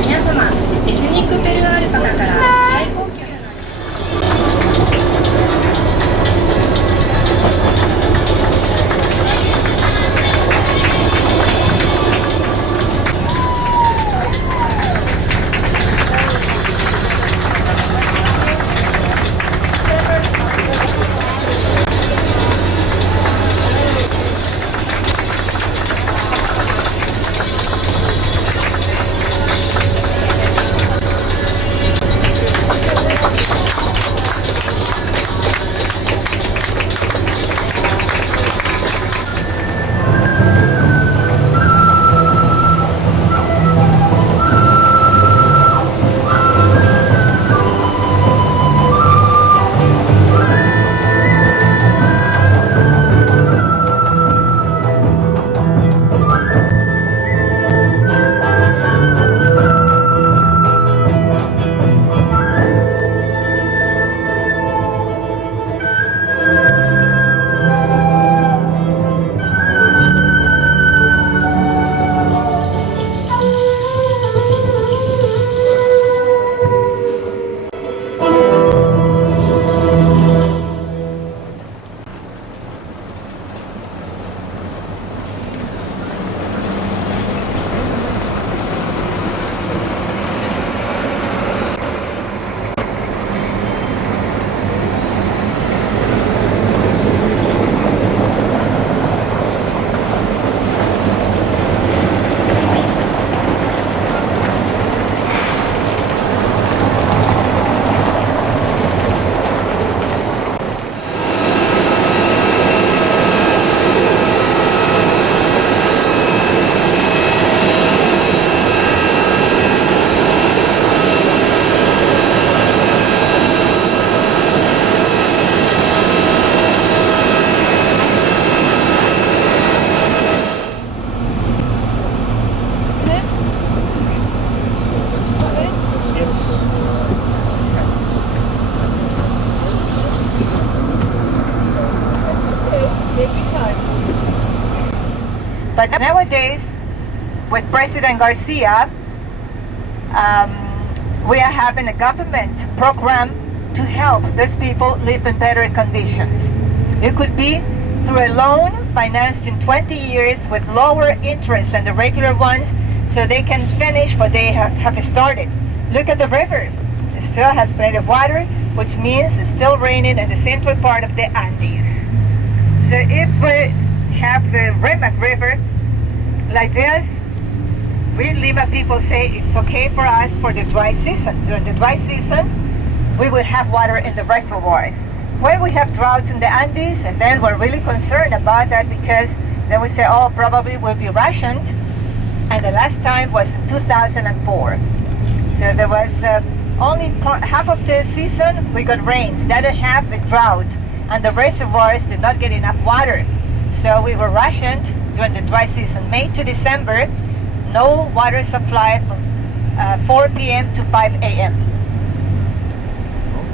皆様、エスニックペルアルパカから最高級 But nowadays, with President Garcia, we are having a government program to help these people live in better conditions. It could be through a loan financed in 20 years with lower interest than the regular ones, so they can finish what they have started. Look at the river. It still has plenty of water, which means it's still raining in the central part of the Andes. So if we have the Rimac River like this, we Lima people say it's okay for us for the dry season. During the dry season, we will have water in the reservoirs. When we have droughts in the Andes, and then we're really concerned about that, because then we say, oh, probably we'll be rationed. And the last time was in 2004. So there was only half of the season we got rains. The other half the drought, and the reservoirs did not get enough water. So we were rationed during the dry season, May to December. No water supply from 4 p.m. to 5 a.m.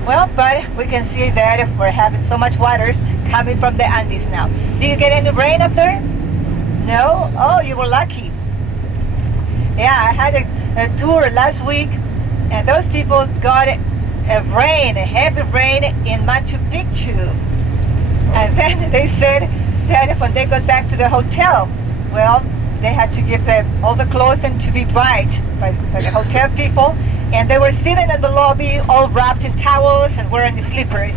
Well, but we can see that we're having so much water coming from the Andes now. Did you get any rain up there? No? Oh, you were lucky. Yeah, I had a tour last week, and those people got a heavy rain in Machu Picchu. And then they said that when they got back to the hotel, well, they had to give all the clothing to be dried by the hotel people, and they were sitting in the lobby all wrapped in towels and wearing the slippers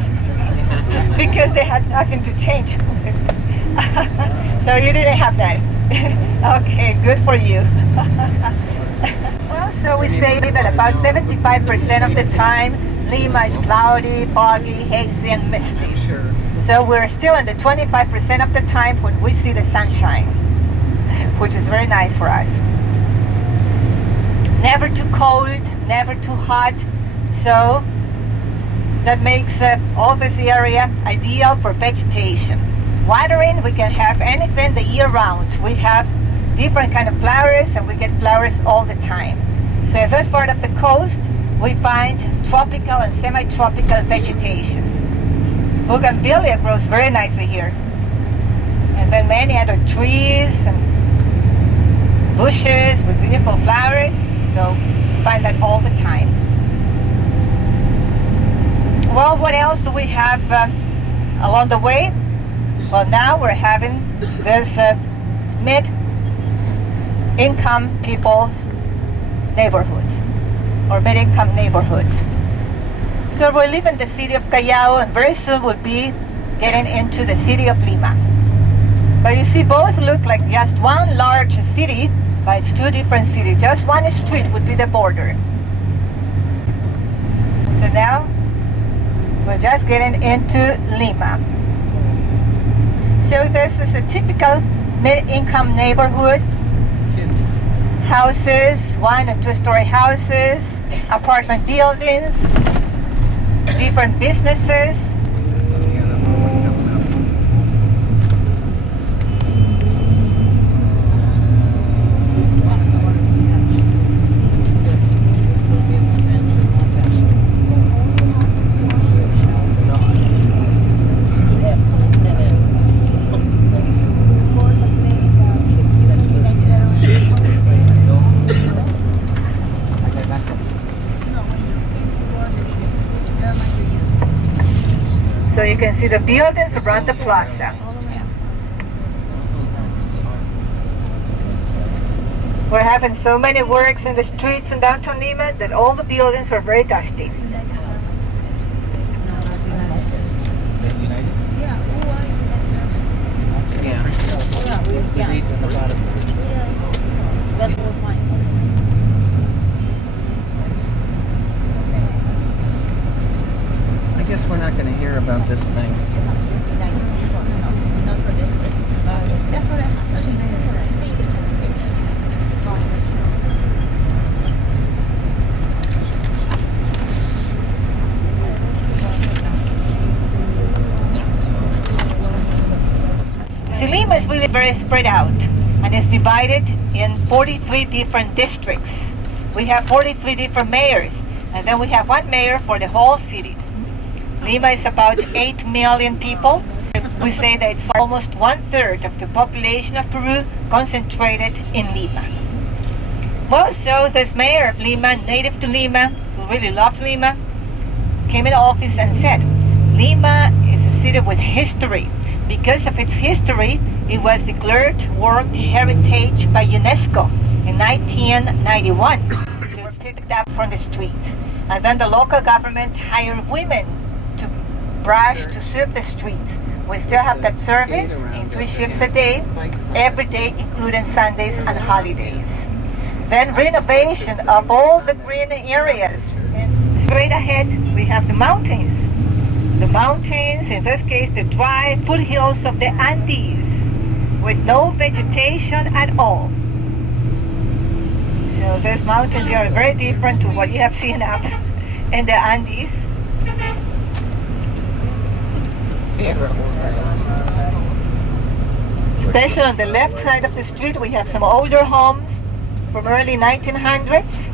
because they had nothing to change. So you didn't have that. Okay, good for you. Well, so we say that about 75% of the time, Lima is cloudy, foggy, hazy, and misty. Sure. So we're still in the 25% of the time when we see the sunshine, which is very nice for us. Never too cold, never too hot, so that makes all this area ideal for vegetation. Watering, we can have anything the year round. We have different kind of flowers, and we get flowers all the time. So in this part of the coast, we find tropical and semi-tropical vegetation. Bougainvillea grows very nicely here. And then many other trees and bushes with beautiful flowers. So you find that all the time. Well, what else do we have along the way? Well, now we're having this mid-income people's neighborhoods, or mid-income neighborhoods. So we live in the city of Callao, and very soon we'll be getting into the city of Lima. But you see, both look like just one large city, but it's two different cities. Just one street would be the border. So now we're just getting into Lima. So this is a typical mid-income neighborhood. Houses, 1- and 2-story houses, apartment buildings, different businesses. So you can see the buildings around the plaza. We're having so many works in the streets in downtown Lima that all the buildings are very dusty. That's all fine. I guess we're not going to hear about this thing. Lima is really very spread out, and is divided in 43 different districts. We have 43 different mayors, and then we have one mayor for the whole city. Lima is about 8 million people. We say that it's almost 1/3 of the population of Peru concentrated in Lima. Well, so this mayor of Lima, native to Lima, who really loves Lima, came in office and said, Lima is a city with history. Because of its history, it was declared World Heritage by UNESCO in 1991. So it was picked up from the streets. And then the local government hired women to brush, to sweep the streets. We still have that service in 3 shifts a day, every day, including Sundays and holidays. Then renovation of all the green areas. And straight ahead, we have the mountains. The mountains, in this case, the dry foothills of the Andes, with no vegetation at all. So these mountains are very different to what you have seen up in the Andes. Especially on the left side of the street, we have some older homes from early 1900s.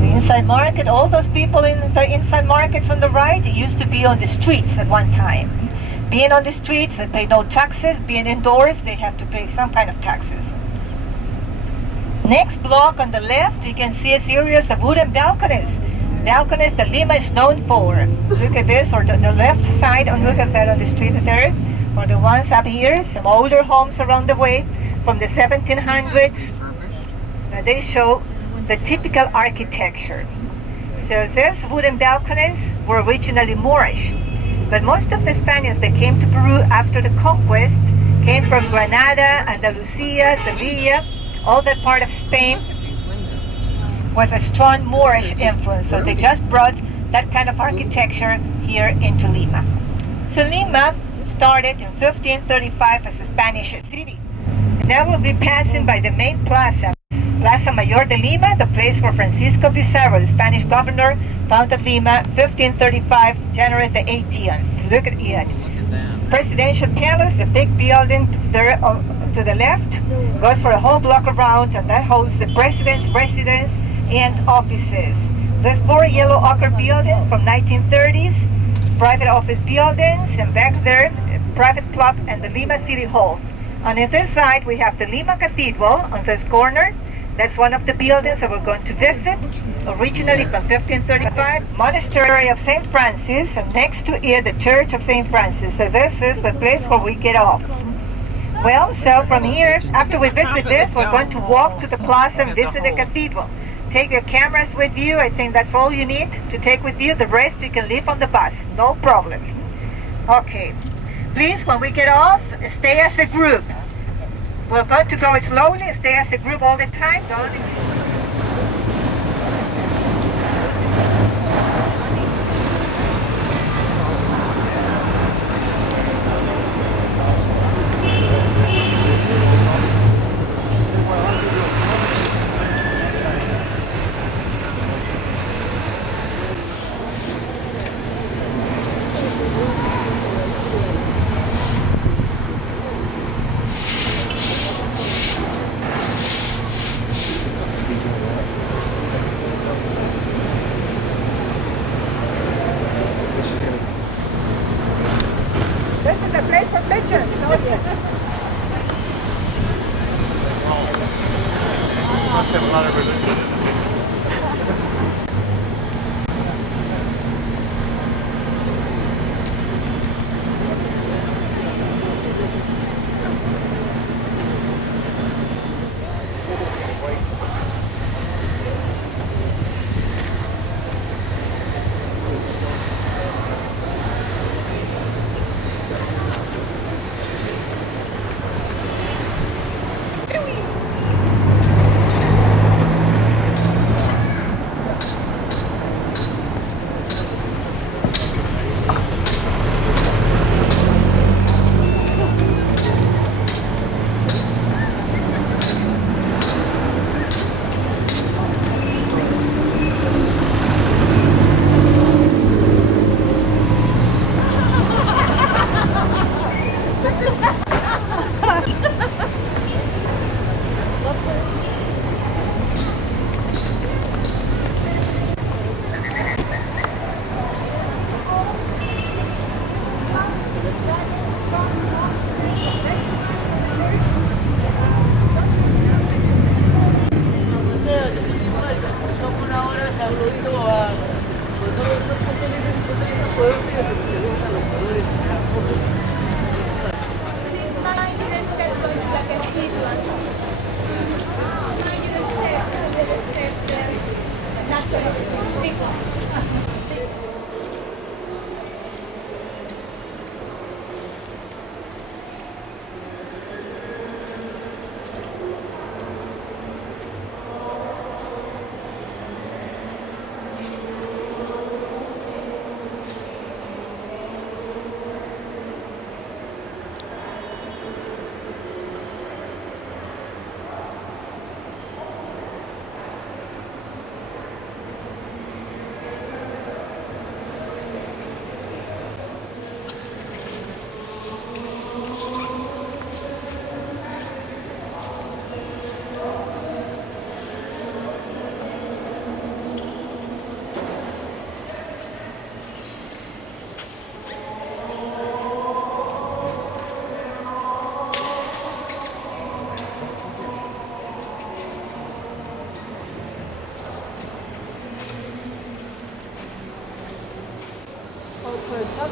The inside market, all those people in the inside markets on the right used to be on the streets at one time. Being on the streets, they pay no taxes. Being indoors, they have to pay some kind of taxes. Next block on the left, you can see a series of wooden balconies. Balconies that Lima is known for. Look at this, or the left side, and look at that on the street there. Or the ones up here, some older homes around the way from the 1700s. They show the typical architecture. So these wooden balconies were originally Moorish. But most of the Spaniards that came to Peru after the conquest came from Granada, Andalusia, Sevilla, all that part of Spain with a strong Moorish influence. So they just brought that kind of architecture here into Lima. So Lima started in 1535 as a Spanish city. And now we'll be passing by the main plaza, Plaza Mayor de Lima, the place where Francisco Pizarro, the Spanish governor, founded Lima 1535, January the 18th. Look at it. Presidential Palace, the big building there to the left, goes for a whole block around, and that holds the president's residence and offices. There's 4 yellow ochre buildings from 1930s, private office buildings, and back there, a private club and the Lima City Hall. On this side, we have the Lima Cathedral on this corner. That's one of the buildings that we're going to visit, originally from 1535, Monastery of St. Francis, and next to it, the Church of St. Francis. So this is the place where we get off. Well, so from here, after we visit this, we're going to walk to the plaza and visit the cathedral. Take your cameras with you. I think that's all you need to take with you. The rest you can leave on the bus, no problem. Okay, please, when we get off, stay as a group. We're going to go slowly, stay as a group all the time.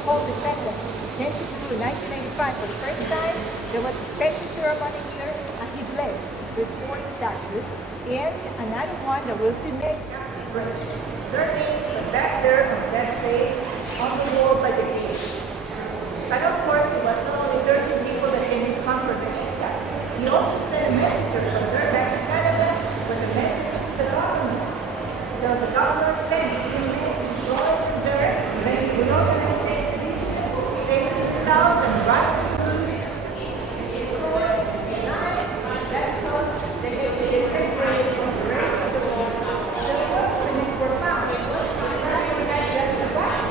Hold the second. Then in 1995, for the first time, there was a special ceremony here, and he blessed with 4 statues, and another one that we'll see next. Their names are back there on that page on the wall by the gate. But of course, it was not only 13 people that came and conquered the Inca. He also sent a messenger from there back to Canada with a message to the government. So the government sent him to join them there, maybe we organize expeditions, save to the south and right to the moon. So that coast, they get to get separated from the rest of the world. So the things were found. That's what that just about.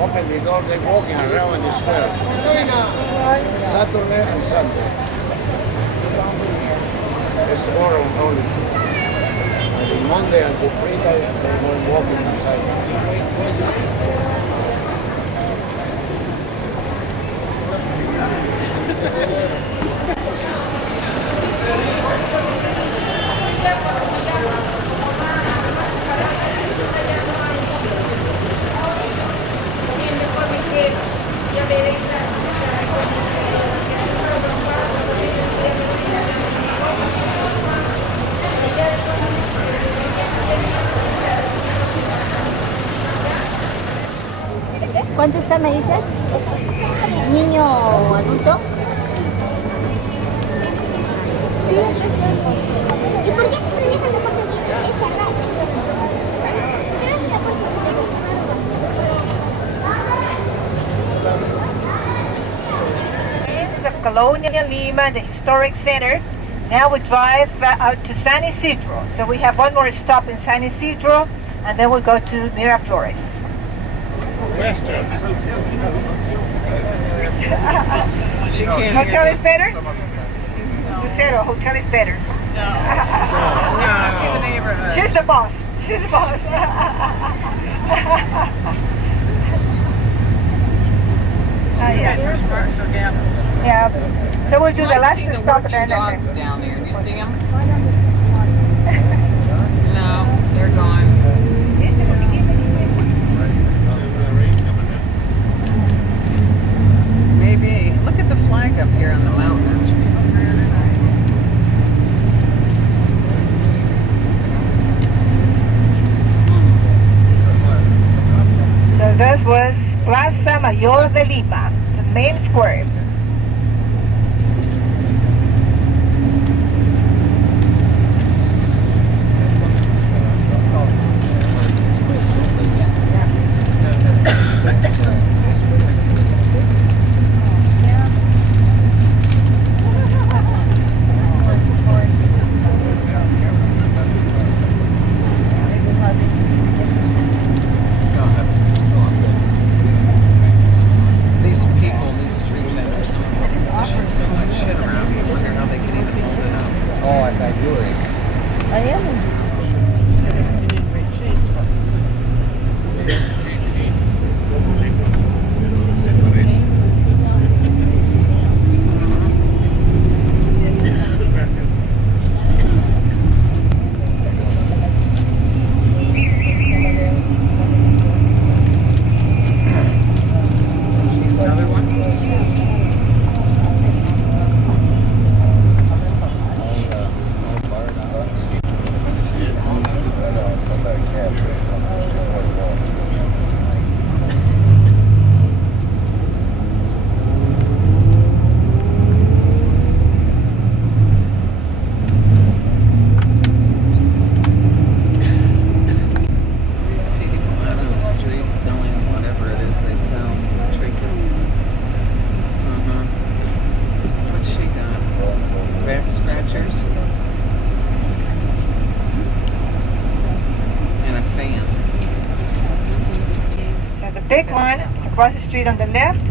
Open the door, they're walking around the square. Saturday and Sunday. It's tomorrow only. And Monday and the Friday, they're going walking inside. ¿Cuánto está, me dices? ¿Niño o adulto? ¿Y por qué no dejan la puerta cerrada? colonial Lima, the historic center. Now we drive out to San Isidro. So we have one more stop in San Isidro, and then we'll go to Miraflores. Hotel is better? Lucero, hotel is better. No. She's the boss. She's the boss. Yeah. So we'll do the last stop and then. Dogs down there. Do you see them? No, they're gone. Maybe. Look at the flag up here on the mountain. So this was Plaza Mayor de Lima, the main square. Big one across the street on the left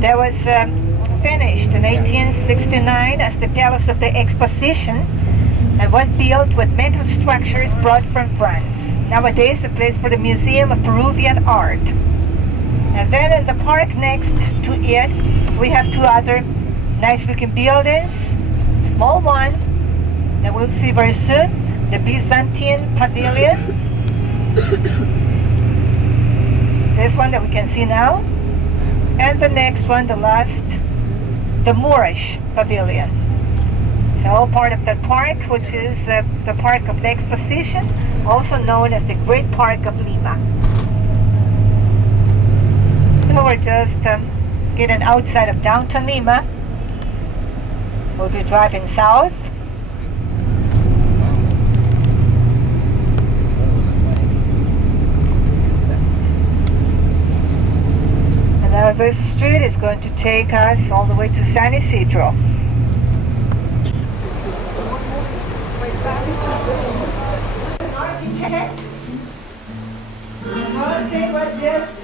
that was finished in 1869 as the Palace of the Exposition and was built with metal structures brought from France. Nowadays a place for the Museum of Peruvian Art. And then in the park next to it we have two other nice looking buildings. Small one that we'll see very soon, the Byzantine Pavilion. This one that we can see now, and the next one, the last, the Moorish Pavilion. So all part of the park, which is the Park of the Exposition, also known as the Great Park of Lima. So we're just getting outside of downtown Lima. We'll be driving south. Now this street is going to take us all the way to San Isidro. An architect. Our thing was just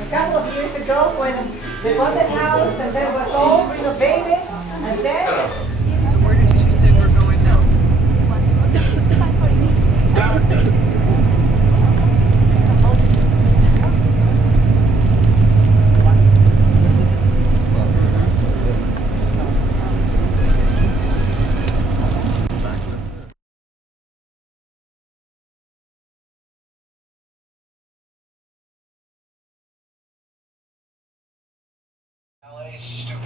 a couple of years ago when they bought the house and then was all renovated and then. So where did you say we're going now?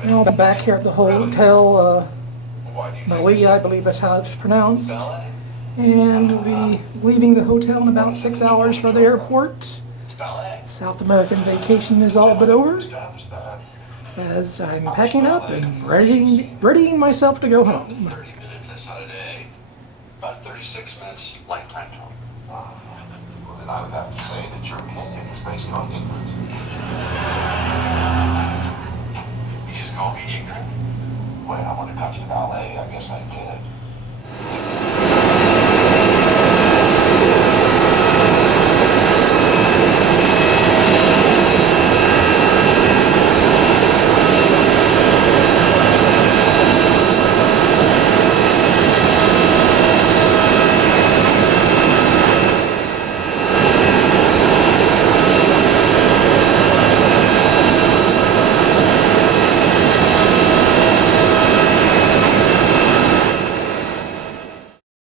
Now I'm back here at the hotel, Maui, I believe that's how it's pronounced. And we'll be leaving the hotel in about 6 hours for the airport. South American vacation is all but over, as I'm packing up and readying myself to go home. 30 minutes this Saturday, about 36 minutes lifetime time. Well, then I would have to say that your opinion is based on ignorance. You just call me ignorant. when it comes to ballet, I guess I did.